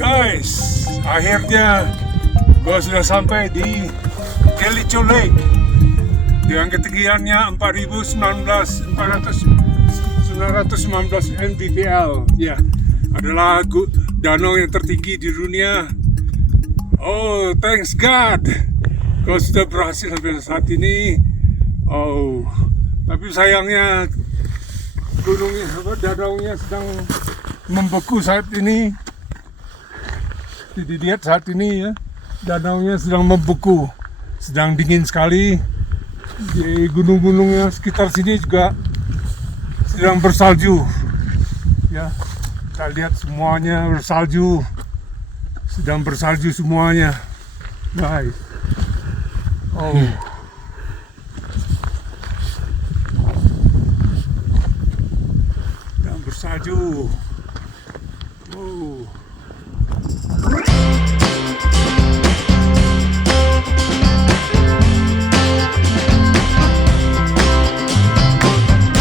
Guys, akhirnya gue sudah sampai di Kelicho Lake dengan ketinggiannya 419 mdpl. Ya, adalah danau yang tertinggi di dunia. Oh, thanks God, gue sudah berhasil sampai saat ini. Oh, tapi sayangnya gunungnya, danaunya sedang membeku saat ini. Dilihat saat ini ya, danaunya sedang membeku, sedang dingin sekali. Di gunung-gunungnya sekitar sini juga sedang bersalju. Ya, kita lihat semuanya bersalju, sedang bersalju semuanya, guys. Oh, sedang bersalju. Oh.